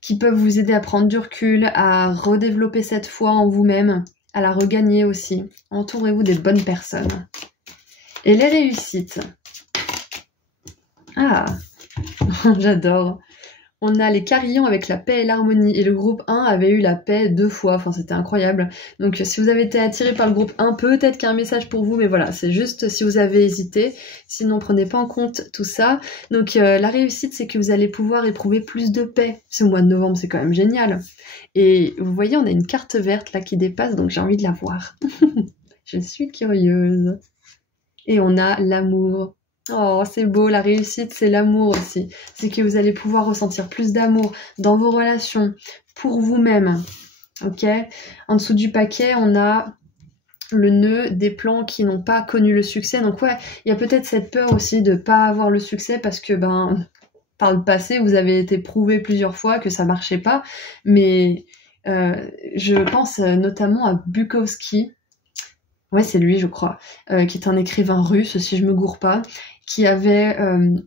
qui peuvent vous aider à prendre du recul, à redévelopper cette foi en vous-même, à la regagner aussi. Entourez-vous des bonnes personnes. Et les réussites. Ah, j'adore. On a les carillons avec la paix et l'harmonie. Et le groupe 1 avait eu la paix 2 fois. Enfin, c'était incroyable. Donc, si vous avez été attiré par le groupe 1, peut-être qu'il y a un message pour vous. Mais voilà, c'est juste si vous avez hésité. Sinon, prenez pas en compte tout ça. Donc, la réussite, c'est que vous allez pouvoir éprouver plus de paix. Ce mois de novembre, c'est quand même génial. Et vous voyez, on a une carte verte là qui dépasse. Donc, j'ai envie de la voir. Je suis curieuse. Et on a l'amour. Oh, c'est beau, la réussite, c'est l'amour aussi. C'est que vous allez pouvoir ressentir plus d'amour dans vos relations, pour vous-même. Ok ? En dessous du paquet, on a le nœud des plans qui n'ont pas connu le succès. Donc ouais, il y a peut-être cette peur aussi de pas avoir le succès parce que, par le passé, vous avez été prouvé plusieurs fois que ça marchait pas. Mais je pense notamment à Bukowski. Ouais, c'est lui, je crois, qui est un écrivain russe, si je me gourre pas, qui avait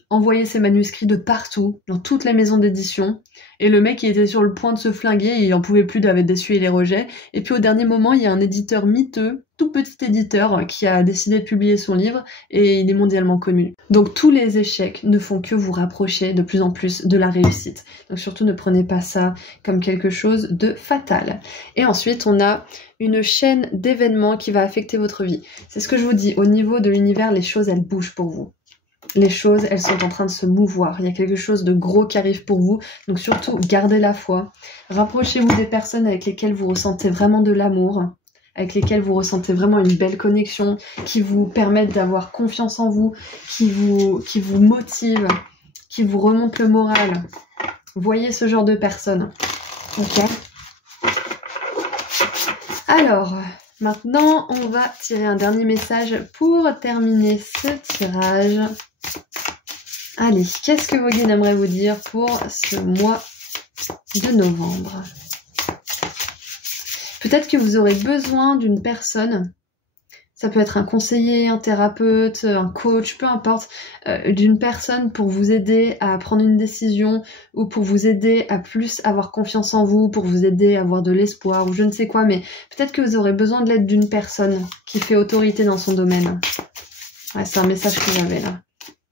envoyé ses manuscrits de partout, dans toutes les maisons d'édition. Et le mec, il était sur le point de se flinguer, il en pouvait plus d'essuyer les rejets. Et puis au dernier moment, il y a un éditeur miteux, tout petit éditeur, qui a décidé de publier son livre, et il est mondialement connu. Donc tous les échecs ne font que vous rapprocher de plus en plus de la réussite. Donc surtout, ne prenez pas ça comme quelque chose de fatal. Et ensuite, on a une chaîne d'événements qui va affecter votre vie. C'est ce que je vous dis, au niveau de l'univers, les choses, elles bougent pour vous. Les choses, elles sont en train de se mouvoir. Il y a quelque chose de gros qui arrive pour vous. Donc surtout, gardez la foi. Rapprochez-vous des personnes avec lesquelles vous ressentez vraiment de l'amour, avec lesquelles vous ressentez vraiment une belle connexion, qui vous permettent d'avoir confiance en vous, qui vous motivent, qui vous remontent le moral. Voyez ce genre de personnes. Ok ? Alors, maintenant, on va tirer un dernier message pour terminer ce tirage. Allez, qu'est-ce que vos guides aimeraient vous dire pour ce mois de novembre? Peut-être que vous aurez besoin d'une personne, ça peut être un conseiller, un thérapeute, un coach, peu importe, d'une personne pour vous aider à prendre une décision ou pour vous aider à plus avoir confiance en vous, pour vous aider à avoir de l'espoir ou je ne sais quoi, mais peut-être que vous aurez besoin de l'aide d'une personne qui fait autorité dans son domaine. Ouais, c'est un message que j'avais là.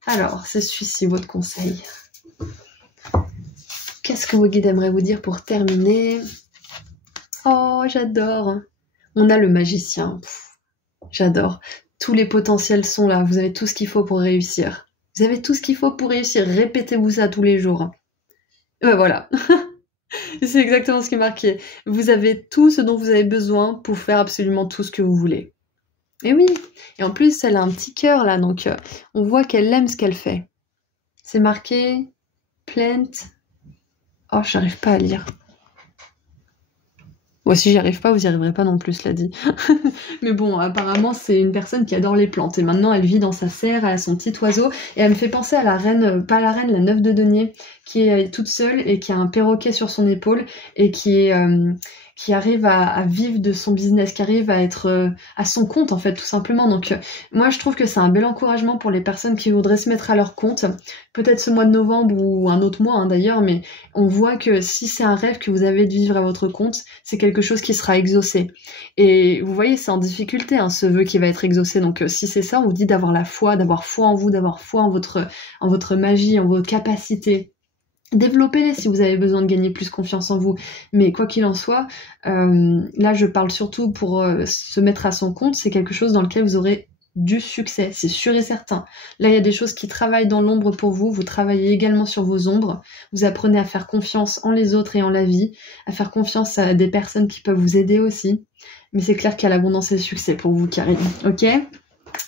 Alors, c'est celui-ci votre conseil. Qu'est-ce que vos guides aimeraient vous dire pour terminer? Oh, j'adore. On a le magicien. J'adore. Tous les potentiels sont là. Vous avez tout ce qu'il faut pour réussir. Vous avez tout ce qu'il faut pour réussir. Répétez-vous ça tous les jours. Ouais, voilà. C'est exactement ce qui est marqué. Vous avez tout ce dont vous avez besoin pour faire absolument tout ce que vous voulez. Et oui. Et en plus, elle a un petit cœur là, donc on voit qu'elle aime ce qu'elle fait. C'est marqué plant. Oh, j'arrive pas à lire. Moi, si j'y arrive pas, vous y arriverez pas non plus, cela dit. Mais bon, apparemment, c'est une personne qui adore les plantes. Et maintenant, elle vit dans sa serre, elle a son petit oiseau. Et elle me fait penser à la reine, pas la reine, la 9 de denier, qui est toute seule et qui a un perroquet sur son épaule et qui arrive à vivre de son business, qui arrive à être à son compte, en fait, tout simplement. Donc, moi, je trouve que c'est un bel encouragement pour les personnes qui voudraient se mettre à leur compte. Peut-être ce mois de novembre ou un autre mois, d'ailleurs, mais on voit que si c'est un rêve que vous avez de vivre à votre compte, c'est quelque chose qui sera exaucé. Et vous voyez, c'est en difficulté, ce vœu qui va être exaucé. Donc, si c'est ça, on vous dit d'avoir la foi, d'avoir foi en vous, d'avoir foi en votre magie, en votre capacité. Développez-les si vous avez besoin de gagner plus confiance en vous. Mais quoi qu'il en soit, là je parle surtout pour se mettre à son compte, c'est quelque chose dans lequel vous aurez du succès, c'est sûr et certain. Là il y a des choses qui travaillent dans l'ombre pour vous, vous travaillez également sur vos ombres, vous apprenez à faire confiance en les autres et en la vie, à faire confiance à des personnes qui peuvent vous aider aussi. Mais c'est clair qu'il y a l'abondance et le succès pour vous, Karine, ok ?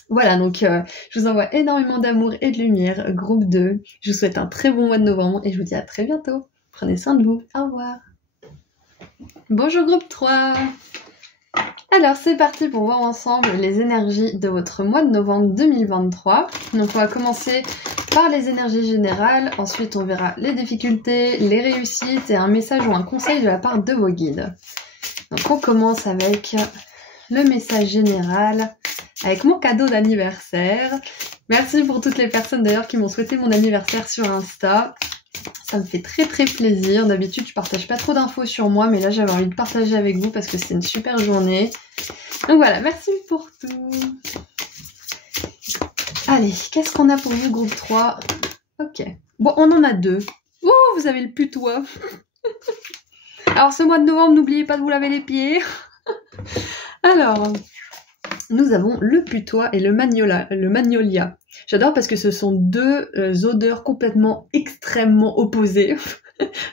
Voilà, donc je vous envoie énormément d'amour et de lumière, groupe 2. Je vous souhaite un très bon mois de novembre et je vous dis à très bientôt. Prenez soin de vous. Au revoir. Bonjour groupe 3. Alors c'est parti pour voir ensemble les énergies de votre mois de novembre 2023. Donc on va commencer par les énergies générales, ensuite on verra les difficultés, les réussites et un message ou un conseil de la part de vos guides. Donc on commence avec le message général, avec mon cadeau d'anniversaire. Merci pour toutes les personnes d'ailleurs qui m'ont souhaité mon anniversaire sur Insta. Ça me fait très très plaisir. D'habitude je partage pas trop d'infos sur moi, mais là j'avais envie de partager avec vous parce que c'est une super journée. Donc voilà, merci pour tout. Allez, qu'est-ce qu'on a pour vous groupe 3? Ok. Bon, on en a 2. Ouh, vous avez le putois. Alors ce mois de novembre, n'oubliez pas de vous laver les pieds. Alors, nous avons le putois et le magnolia. J'adore parce que ce sont deux odeurs complètement extrêmement opposées.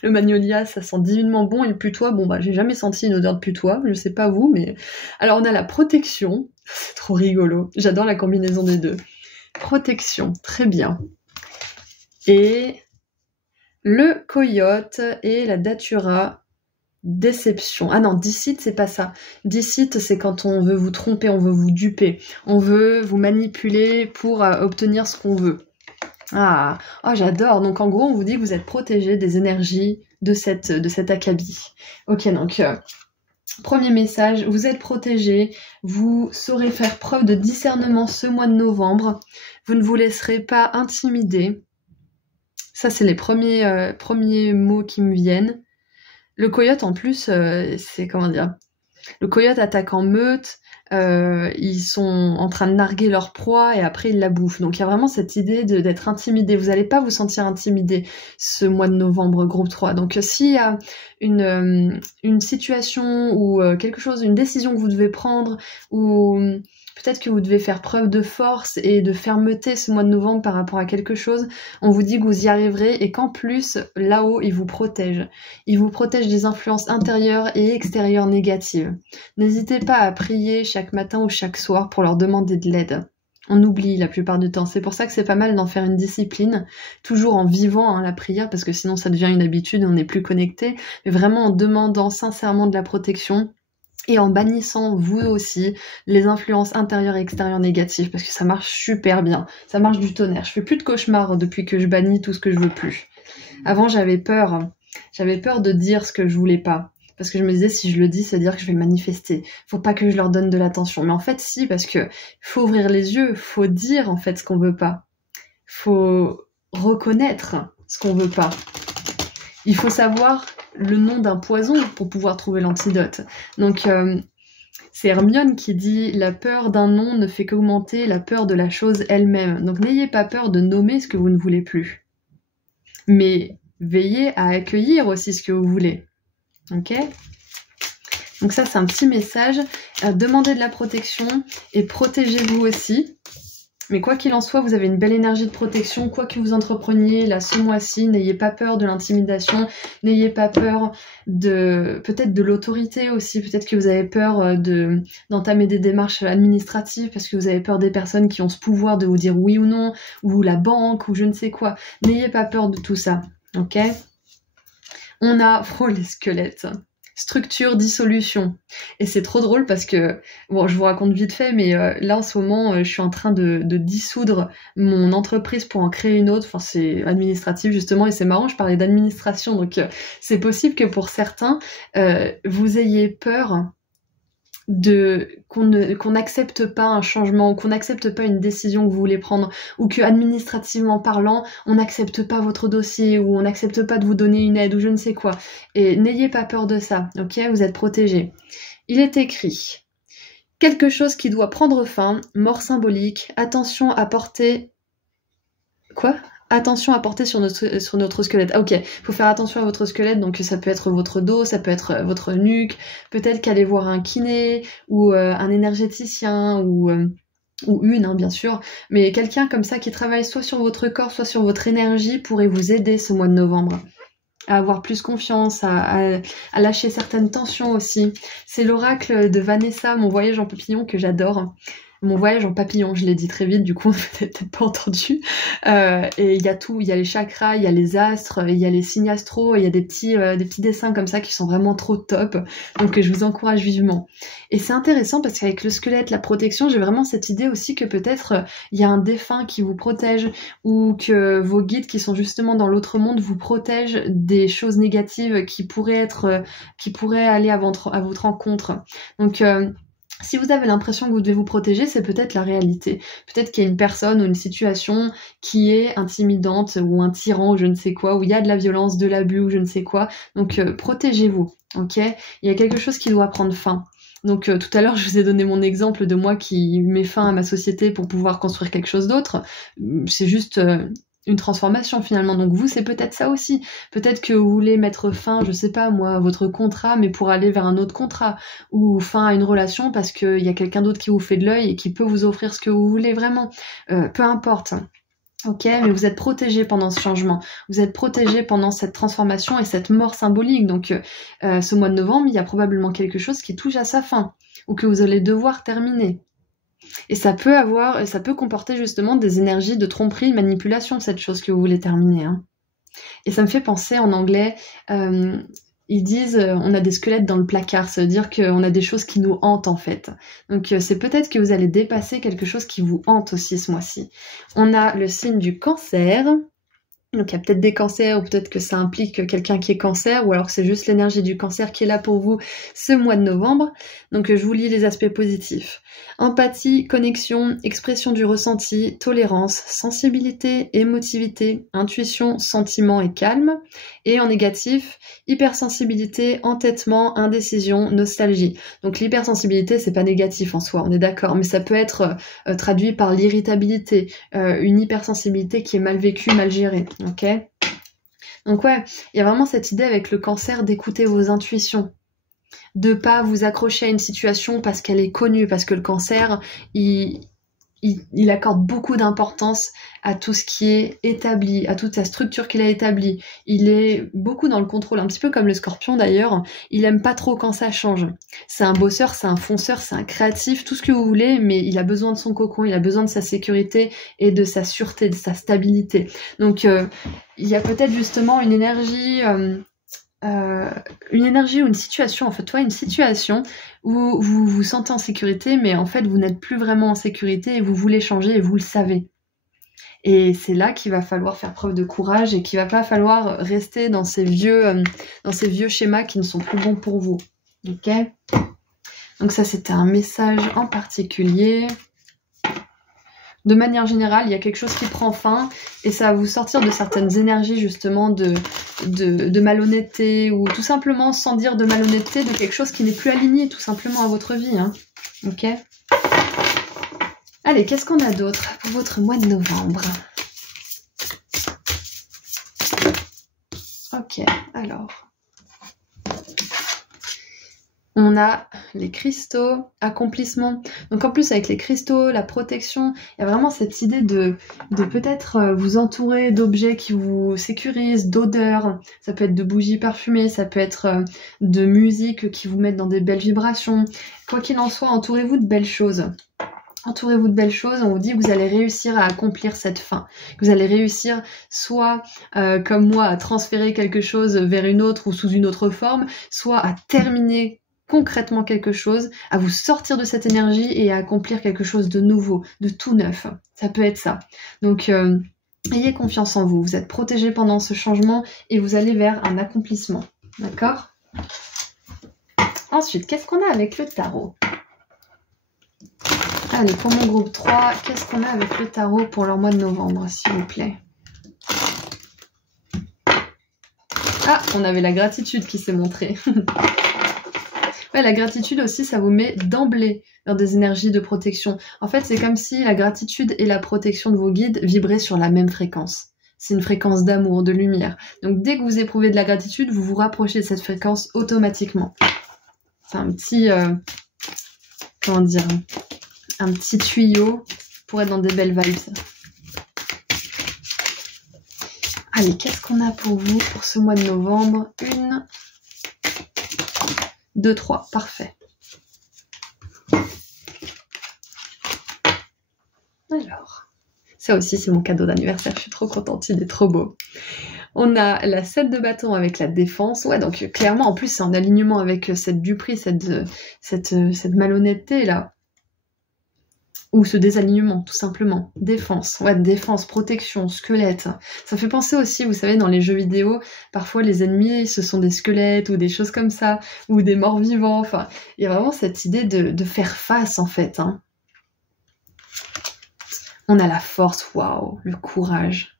Le magnolia, ça sent divinement bon, et le putois, bon bah j'ai jamais senti une odeur de putois, je sais pas vous, mais... Alors on a la protection, c'est trop rigolo, j'adore la combinaison des deux. Protection, très bien. Et le coyote et la datura, déception. Ah non, deceit, c'est pas ça. Deceit, c'est quand on veut vous tromper, on veut vous duper, on veut vous manipuler pour obtenir ce qu'on veut. Ah, oh, j'adore. Donc en gros, on vous dit que vous êtes protégé des énergies de cet acabit. Ok, donc premier message, vous êtes protégé, vous saurez faire preuve de discernement ce mois de novembre, vous ne vous laisserez pas intimider. Ça, c'est les premiers mots qui me viennent. Le coyote, en plus, c'est comment dire, le coyote attaque en meute, ils sont en train de narguer leur proie et après ils la bouffent. Donc il y a vraiment cette idée d'être intimidé. Vous n'allez pas vous sentir intimidé ce mois de novembre, groupe 3. Donc s'il y a une situation ou quelque chose, une décision que vous devez prendre, ou peut-être que vous devez faire preuve de force et de fermeté ce mois de novembre par rapport à quelque chose, on vous dit que vous y arriverez et qu'en plus, là-haut, il vous protège. Il vous protège des influences intérieures et extérieures négatives. N'hésitez pas à prier chaque matin ou chaque soir pour leur demander de l'aide. On oublie la plupart du temps. C'est pour ça que c'est pas mal d'en faire une discipline, toujours en vivant la prière, parce que sinon ça devient une habitude et on n'est plus connecté, mais vraiment en demandant sincèrement de la protection. Et en bannissant, vous aussi, les influences intérieures et extérieures négatives, parce que ça marche super bien. Ça marche du tonnerre. Je fais plus de cauchemars depuis que je bannis tout ce que je veux plus. Avant, j'avais peur de dire ce que je voulais pas. Parce que je me disais, si je le dis, c'est-à-dire que je vais manifester. Faut pas que je leur donne de l'attention. Mais en fait, si, parce que faut ouvrir les yeux, faut dire, en fait, ce qu'on veut pas. Faut reconnaître ce qu'on veut pas. Il faut savoir le nom d'un poison pour pouvoir trouver l'antidote. Donc c'est Hermione qui dit « La peur d'un nom ne fait qu'augmenter la peur de la chose elle-même ». Donc n'ayez pas peur de nommer ce que vous ne voulez plus. Mais veillez à accueillir aussi ce que vous voulez. Ok ? Donc ça c'est un petit message. Demandez de la protection et protégez-vous aussi. Mais quoi qu'il en soit, vous avez une belle énergie de protection, quoi que vous entrepreniez là ce mois-ci, n'ayez pas peur de l'intimidation, n'ayez pas peur peut-être de l'autorité aussi, peut-être que vous avez peur d'entamer des démarches administratives parce que vous avez peur des personnes qui ont ce pouvoir de vous dire oui ou non, ou la banque, ou je ne sais quoi. N'ayez pas peur de tout ça, ok ? On a, oh les squelettes, structure, dissolution. Et c'est trop drôle parce que, bon, je vous raconte vite fait, mais là en ce moment, je suis en train de dissoudre mon entreprise pour en créer une autre. Enfin, c'est administratif justement, et c'est marrant, je parlais d'administration, donc c'est possible que pour certains, vous ayez peur qu'on n'accepte pas un changement, qu'on n'accepte pas une décision que vous voulez prendre, ou que administrativement parlant, on n'accepte pas votre dossier, ou on n'accepte pas de vous donner une aide, ou je ne sais quoi. Et n'ayez pas peur de ça, ok ? Vous êtes protégés. Il est écrit « Quelque chose qui doit prendre fin, mort symbolique, attention à porter... » Quoi ? Attention à porter sur notre squelette. Ah ok, faut faire attention à votre squelette, donc ça peut être votre dos, ça peut être votre nuque, peut-être qu'aller voir un kiné, ou un énergéticien, ou une, hein, bien sûr, mais quelqu'un comme ça qui travaille soit sur votre corps, soit sur votre énergie pourrait vous aider ce mois de novembre. À avoir plus confiance, à lâcher certaines tensions aussi. C'est l'oracle de Vanessa, mon voyage en papillon, que j'adore. mon voyage en papillon, je l'ai dit très vite, du coup, vous n'avez peut-être pas entendu. Et il y a tout, il y a les chakras, il y a les astres, il y a les signes astro, il y a des petits dessins comme ça qui sont vraiment trop top. Donc je vous encourage vivement. Et c'est intéressant parce qu'avec le squelette, la protection, j'ai vraiment cette idée aussi que peut-être il y a un défunt qui vous protège ou que vos guides qui sont justement dans l'autre monde vous protègent des choses négatives qui pourraient aller à votre rencontre. Donc si vous avez l'impression que vous devez vous protéger, c'est peut-être la réalité. Peut-être qu'il y a une personne ou une situation qui est intimidante ou un tyran ou je ne sais quoi, où il y a de la violence, de l'abus ou je ne sais quoi. Donc protégez-vous, ok? Il y a quelque chose qui doit prendre fin. Donc tout à l'heure, je vous ai donné mon exemple de moi qui met fin à ma société pour pouvoir construire quelque chose d'autre. C'est juste une transformation finalement. Donc vous, c'est peut-être ça aussi. Peut-être que vous voulez mettre fin, je sais pas moi, à votre contrat, mais pour aller vers un autre contrat, ou fin à une relation parce qu'il y a quelqu'un d'autre qui vous fait de l'œil et qui peut vous offrir ce que vous voulez vraiment. Peu importe. Ok, mais vous êtes protégé pendant ce changement, vous êtes protégé pendant cette transformation et cette mort symbolique. Donc ce mois de novembre, il y a probablement quelque chose qui touche à sa fin, ou que vous allez devoir terminer. Et ça peut comporter justement des énergies de tromperie, de manipulation, cette chose que vous voulez terminer. Hein. Et ça me fait penser en anglais, ils disent on a des squelettes dans le placard, ça veut dire qu'on a des choses qui nous hantent en fait. Donc c'est peut-être que vous allez dépasser quelque chose qui vous hante aussi ce mois-ci. On a le signe du cancer. Donc il y a peut-être des cancers ou peut-être que ça implique quelqu'un qui est cancer ou alors que c'est juste l'énergie du cancer qui est là pour vous ce mois de novembre. Donc je vous lis les aspects positifs. Empathie, connexion, expression du ressenti, tolérance, sensibilité, émotivité, intuition, sentiment et calme. Et en négatif, hypersensibilité, entêtement, indécision, nostalgie. Donc l'hypersensibilité, c'est pas négatif en soi, on est d'accord, mais ça peut être traduit par l'irritabilité, une hypersensibilité qui est mal vécue, mal gérée. Ok. Donc ouais, il y a vraiment cette idée avec le cancer d'écouter vos intuitions, de pas vous accrocher à une situation parce qu'elle est connue, parce que le cancer, il accorde beaucoup d'importance à tout ce qui est établi, à toute sa structure qu'il a établie. Il est beaucoup dans le contrôle, un petit peu comme le scorpion d'ailleurs. Il aime pas trop quand ça change. C'est un bosseur, c'est un fonceur, c'est un créatif, tout ce que vous voulez, mais il a besoin de son cocon, il a besoin de sa sécurité et de sa sûreté, de sa stabilité. Donc il y a peut-être justement une énergie ou une situation, en fait, une situation où vous vous sentez en sécurité, mais en fait, vous n'êtes plus vraiment en sécurité et vous voulez changer et vous le savez. Et c'est là qu'il va falloir faire preuve de courage et qu'il va pas falloir rester dans ces vieux schémas qui ne sont plus bons pour vous. Ok ? Donc ça, c'était un message en particulier. De manière générale, il y a quelque chose qui prend fin et ça va vous sortir de certaines énergies justement de malhonnêteté ou tout simplement, sans dire de malhonnêteté, de quelque chose qui n'est plus aligné tout simplement à votre vie. Hein. Ok ? Allez, qu'est-ce qu'on a d'autre pour votre mois de novembre ? Ok, alors... On a les cristaux, accomplissement. Donc en plus avec les cristaux, la protection, il y a vraiment cette idée de peut-être vous entourer d'objets qui vous sécurisent, d'odeurs. Ça peut être de bougies parfumées, ça peut être de musique qui vous mettent dans des belles vibrations. Quoi qu'il en soit, entourez-vous de belles choses. Entourez-vous de belles choses, on vous dit que vous allez réussir à accomplir cette fin. Que vous allez réussir soit, comme moi, à transférer quelque chose vers une autre ou sous une autre forme, soit à terminer concrètement quelque chose, à vous sortir de cette énergie et à accomplir quelque chose de nouveau, de tout neuf. Ça peut être ça. Donc, ayez confiance en vous. Vous êtes protégés pendant ce changement et vous allez vers un accomplissement. D'accord ? Ensuite, qu'est-ce qu'on a avec le tarot ? Allez, pour mon groupe 3, qu'est-ce qu'on a avec le tarot pour leur mois de novembre, s'il vous plaît ? Ah, on avait la gratitude qui s'est montrée. Ouais, la gratitude aussi, ça vous met d'emblée dans des énergies de protection. En fait, c'est comme si la gratitude et la protection de vos guides vibraient sur la même fréquence. C'est une fréquence d'amour, de lumière. Donc, dès que vous éprouvez de la gratitude, vous vous rapprochez de cette fréquence automatiquement. C'est un petit... un petit tuyau pour être dans des belles vibes. Allez, qu'est-ce qu'on a pour vous pour ce mois de novembre ? 1, 2, 3, parfait. Alors, ça aussi c'est mon cadeau d'anniversaire, je suis trop contente, il est trop beau. On a la 7 de bâton avec la défense. Ouais, donc clairement, en plus, c'est en alignement avec cette duperie, cette malhonnêteté, là. Ou ce désalignement, tout simplement. Défense. Ouais, défense, protection, squelette. Ça fait penser aussi, vous savez, dans les jeux vidéo, parfois les ennemis, ce sont des squelettes ou des choses comme ça, ou des morts vivants. Enfin, il y a vraiment cette idée de faire face, en fait. Hein. On a la force, waouh, le courage.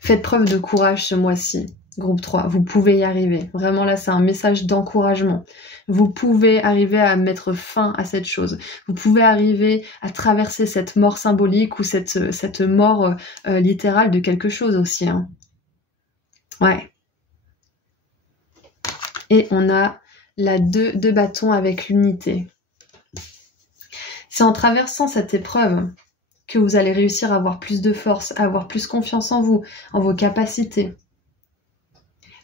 Faites preuve de courage ce mois-ci, groupe 3, vous pouvez y arriver. Vraiment là, c'est un message d'encouragement. Vous pouvez arriver à mettre fin à cette chose. Vous pouvez arriver à traverser cette mort symbolique ou cette mort littérale de quelque chose aussi. Hein. Ouais. Et on a la 2 de bâton avec l'unité. C'est en traversant cette épreuve que vous allez réussir à avoir plus de force, à avoir plus confiance en vous, en vos capacités.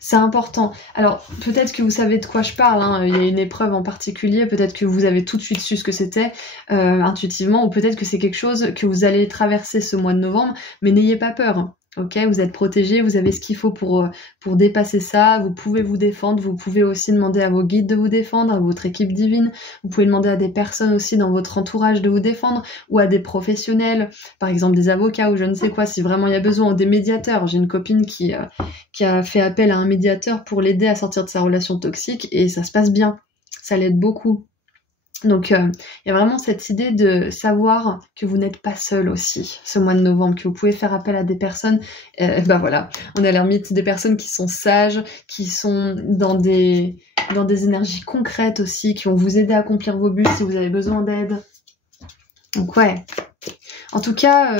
C'est important. Alors, peut-être que vous savez de quoi je parle, hein. Il y a une épreuve en particulier, peut-être que vous avez tout de suite su ce que c'était, intuitivement, ou peut-être que c'est quelque chose que vous allez traverser ce mois de novembre, mais n'ayez pas peur. Ok, vous êtes protégés, vous avez ce qu'il faut pour dépasser ça, vous pouvez vous défendre, vous pouvez aussi demander à vos guides de vous défendre, à votre équipe divine, vous pouvez demander à des personnes aussi dans votre entourage de vous défendre, ou à des professionnels, par exemple des avocats ou je ne sais quoi, si vraiment il y a besoin, ou des médiateurs. J'ai une copine qui a fait appel à un médiateur pour l'aider à sortir de sa relation toxique, et ça se passe bien, ça l'aide beaucoup. Donc, il y a vraiment cette idée de savoir que vous n'êtes pas seul aussi, ce mois de novembre, que vous pouvez faire appel à des personnes, voilà, on a l'ermite, des personnes qui sont sages, qui sont dans des énergies concrètes aussi, qui vont vous aider à accomplir vos buts si vous avez besoin d'aide. Donc ouais, en tout cas,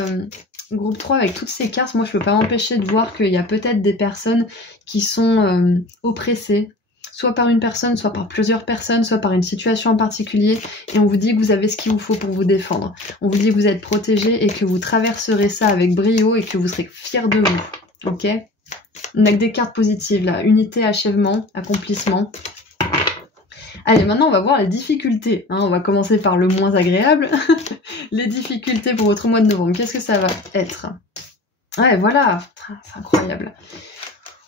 groupe 3 avec toutes ces cartes, moi je peux pas m'empêcher de voir qu'il y a peut-être des personnes qui sont oppressées, soit par une personne, soit par plusieurs personnes, soit par une situation en particulier, et on vous dit que vous avez ce qu'il vous faut pour vous défendre. On vous dit que vous êtes protégé et que vous traverserez ça avec brio et que vous serez fiers de vous. Ok ? On a que des cartes positives là. Unité, achèvement, accomplissement. Allez, maintenant on va voir les difficultés. Hein, on va commencer par le moins agréable. Les difficultés pour votre mois de novembre. Qu'est-ce que ça va être ? Ouais, voilà. C'est incroyable.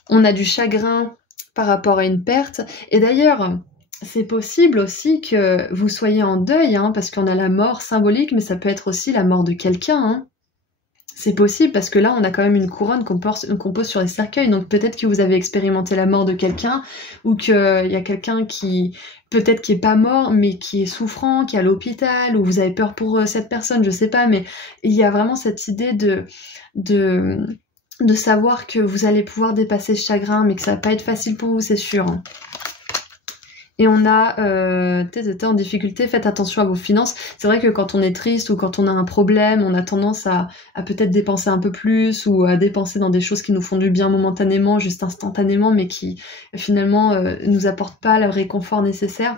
On a du chagrin par rapport à une perte. Et d'ailleurs, c'est possible aussi que vous soyez en deuil, hein, parce qu'on a la mort symbolique, mais ça peut être aussi la mort de quelqu'un. Hein. C'est possible parce que là, on a quand même une couronne qu'on pose sur les cercueils. Donc peut-être que vous avez expérimenté la mort de quelqu'un, ou qu'il y a quelqu'un qui peut-être qui est pas mort, mais qui est souffrant, qui est à l'hôpital, ou vous avez peur pour cette personne, je sais pas. Mais il y a vraiment cette idée de savoir que vous allez pouvoir dépasser ce chagrin, mais que ça va pas être facile pour vous, c'est sûr. Et on a en difficulté, faites attention à vos finances. C'est vrai que quand on est triste ou quand on a un problème, on a tendance à peut-être dépenser un peu plus ou à dépenser dans des choses qui nous font du bien momentanément, juste instantanément, mais qui finalement nous apportent pas le réconfort nécessaire.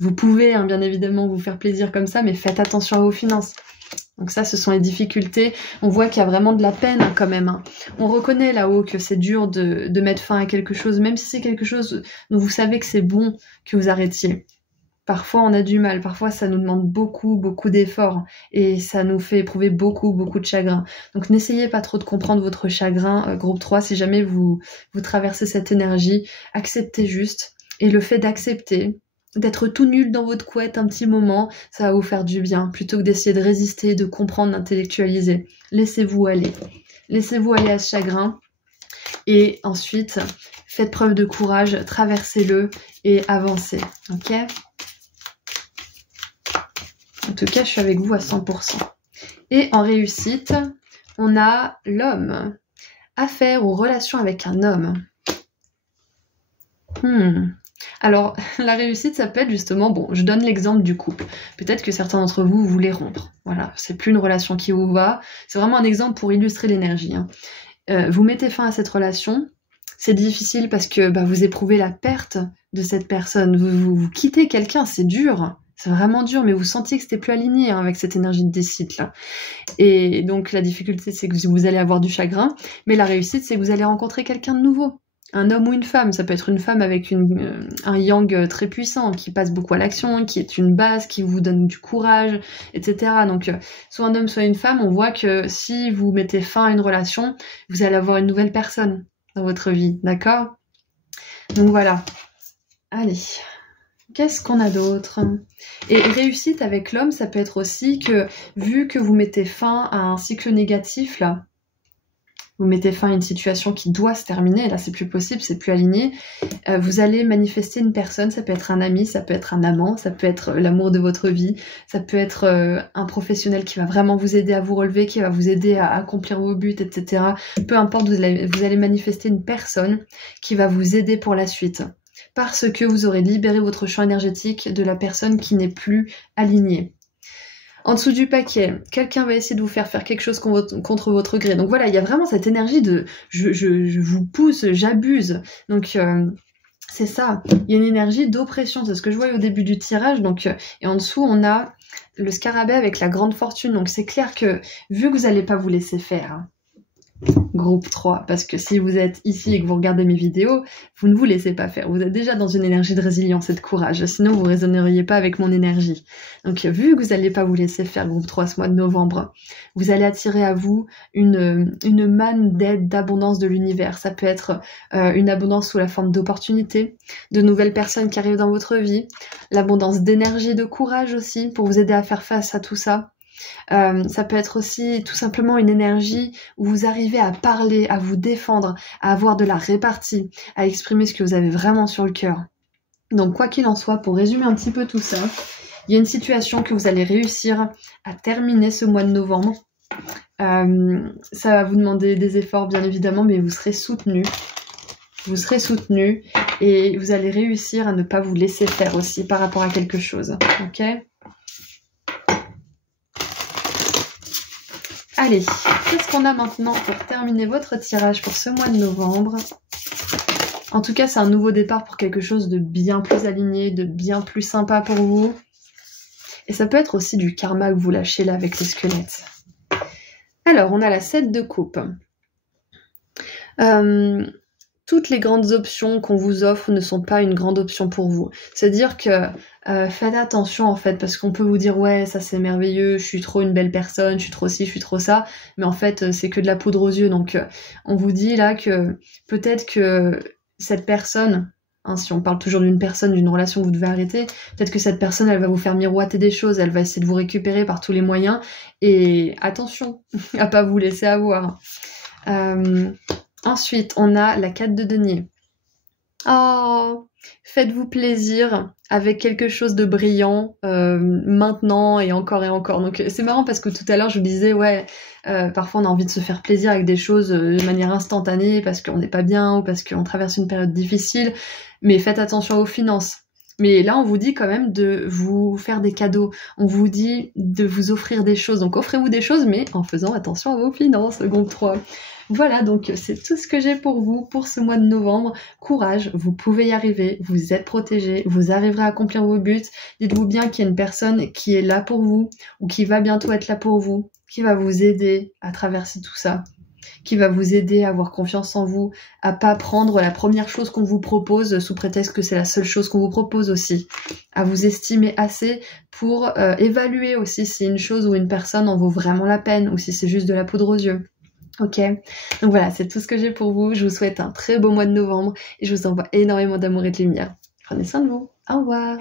Vous pouvez bien évidemment vous faire plaisir comme ça, mais faites attention à vos finances. Donc ça, ce sont les difficultés. On voit qu'il y a vraiment de la peine quand même. Hein. On reconnaît là-haut que c'est dur de mettre fin à quelque chose, même si c'est quelque chose dont vous savez que c'est bon que vous arrêtiez. Parfois, on a du mal. Parfois, ça nous demande beaucoup, beaucoup d'efforts. Et ça nous fait éprouver beaucoup, beaucoup de chagrin. Donc n'essayez pas trop de comprendre votre chagrin, groupe 3. Si jamais vous traversez cette énergie, acceptez juste. Et le fait d'accepter, d'être tout nul dans votre couette un petit moment, ça va vous faire du bien, plutôt que d'essayer de résister, de comprendre, d'intellectualiser. Laissez-vous aller. Laissez-vous aller à ce chagrin. Et ensuite, faites preuve de courage, traversez-le et avancez. Ok ? En tout cas, je suis avec vous à 100%. Et en réussite, on a l'homme. Affaire ou relation avec un homme. Alors, la réussite, ça peut être justement, bon, je donne l'exemple du couple. Peut-être que certains d'entre vous voulez rompre. Voilà, c'est plus une relation qui vous va. C'est vraiment un exemple pour illustrer l'énergie. Hein. Vous mettez fin à cette relation. C'est difficile parce que vous éprouvez la perte de cette personne. Vous quittez quelqu'un, c'est dur. C'est vraiment dur, mais vous sentiez que c'était plus aligné avec cette énergie de décide là. Et donc, la difficulté, c'est que vous allez avoir du chagrin. Mais la réussite, c'est que vous allez rencontrer quelqu'un de nouveau. un homme ou une femme, ça peut être une femme avec un yang très puissant, qui passe beaucoup à l'action, qui est une base, qui vous donne du courage, etc. Donc, soit un homme, soit une femme, on voit que si vous mettez fin à une relation, vous allez avoir une nouvelle personne dans votre vie, d'accord? Donc voilà. Allez, qu'est-ce qu'on a d'autre? Et réussite avec l'homme, ça peut être aussi que, vu que vous mettez fin à un cycle négatif, là, vous mettez fin à une situation qui doit se terminer, là c'est plus possible, c'est plus aligné, vous allez manifester une personne, ça peut être un ami, ça peut être un amant, ça peut être l'amour de votre vie, ça peut être un professionnel qui va vraiment vous aider à vous relever, qui va vous aider à accomplir vos buts, etc. Peu importe, vous allez manifester une personne qui va vous aider pour la suite. Parce que vous aurez libéré votre champ énergétique de la personne qui n'est plus alignée. En dessous du paquet, quelqu'un va essayer de vous faire quelque chose contre votre gré. Donc voilà, il y a vraiment cette énergie de je vous pousse, j'abuse. Donc c'est ça, il y a une énergie d'oppression, c'est ce que je vois au début du tirage. Donc, et en dessous, on a le scarabée avec la grande fortune. Donc c'est clair que vu que vous n'allez pas vous laisser faire, hein, groupe 3, parce que si vous êtes ici et que vous regardez mes vidéos, vous ne vous laissez pas faire. Vous êtes déjà dans une énergie de résilience et de courage, sinon vous ne résonneriez pas avec mon énergie. Donc vu que vous n'allez pas vous laisser faire, groupe 3, ce mois de novembre, vous allez attirer à vous une manne d'aide, d'abondance de l'univers. Ça peut être une abondance sous la forme d'opportunités, de nouvelles personnes qui arrivent dans votre vie, l'abondance d'énergie, de courage aussi, pour vous aider à faire face à tout ça. Ça peut être aussi tout simplement une énergie où vous arrivez à parler, à vous défendre, à avoir de la répartie, à exprimer ce que vous avez vraiment sur le cœur. Donc quoi qu'il en soit, pour résumer un petit peu tout ça, il y a une situation que vous allez réussir à terminer ce mois de novembre. Ça va vous demander des efforts bien évidemment, mais vous serez soutenu. Vous serez soutenu et vous allez réussir à ne pas vous laisser faire aussi par rapport à quelque chose. Ok ? Allez, qu'est-ce qu'on a maintenant pour terminer votre tirage pour ce mois de novembre? En tout cas, c'est un nouveau départ pour quelque chose de bien plus aligné, de bien plus sympa pour vous. Et ça peut être aussi du karma que vous lâchez là avec les squelettes. Alors, on a la 7 de coupe. Toutes les grandes options qu'on vous offre ne sont pas une grande option pour vous. C'est-à-dire que faites attention en fait, parce qu'on peut vous dire ouais, ça c'est merveilleux, je suis trop une belle personne, je suis trop ci, je suis trop ça, mais en fait c'est que de la poudre aux yeux. Donc on vous dit là que peut-être que cette personne, hein, si on parle toujours d'une personne, d'une relation que vous devez arrêter, peut-être que cette personne elle va vous faire miroiter des choses, elle va essayer de vous récupérer par tous les moyens, et attention à pas vous laisser avoir. Ensuite, on a la 4 de denier. Oh, faites-vous plaisir avec quelque chose de brillant maintenant et encore et encore. Donc c'est marrant parce que tout à l'heure je vous disais ouais, parfois on a envie de se faire plaisir avec des choses de manière instantanée parce qu'on n'est pas bien ou parce qu'on traverse une période difficile, mais faites attention aux finances. Mais là, on vous dit quand même de vous faire des cadeaux. On vous dit de vous offrir des choses. Donc offrez-vous des choses, mais en faisant attention à vos finances, groupe 3. Voilà, donc c'est tout ce que j'ai pour vous pour ce mois de novembre. Courage, vous pouvez y arriver, vous êtes protégés, vous arriverez à accomplir vos buts. Dites-vous bien qu'il y a une personne qui est là pour vous ou qui va bientôt être là pour vous, qui va vous aider à traverser tout ça, qui va vous aider à avoir confiance en vous, à pas prendre la première chose qu'on vous propose sous prétexte que c'est la seule chose qu'on vous propose aussi, à vous estimer assez pour évaluer aussi si une chose ou une personne en vaut vraiment la peine ou si c'est juste de la poudre aux yeux. Ok, donc voilà, c'est tout ce que j'ai pour vous. Je vous souhaite un très beau mois de novembre et je vous envoie énormément d'amour et de lumière. Prenez soin de vous. Au revoir.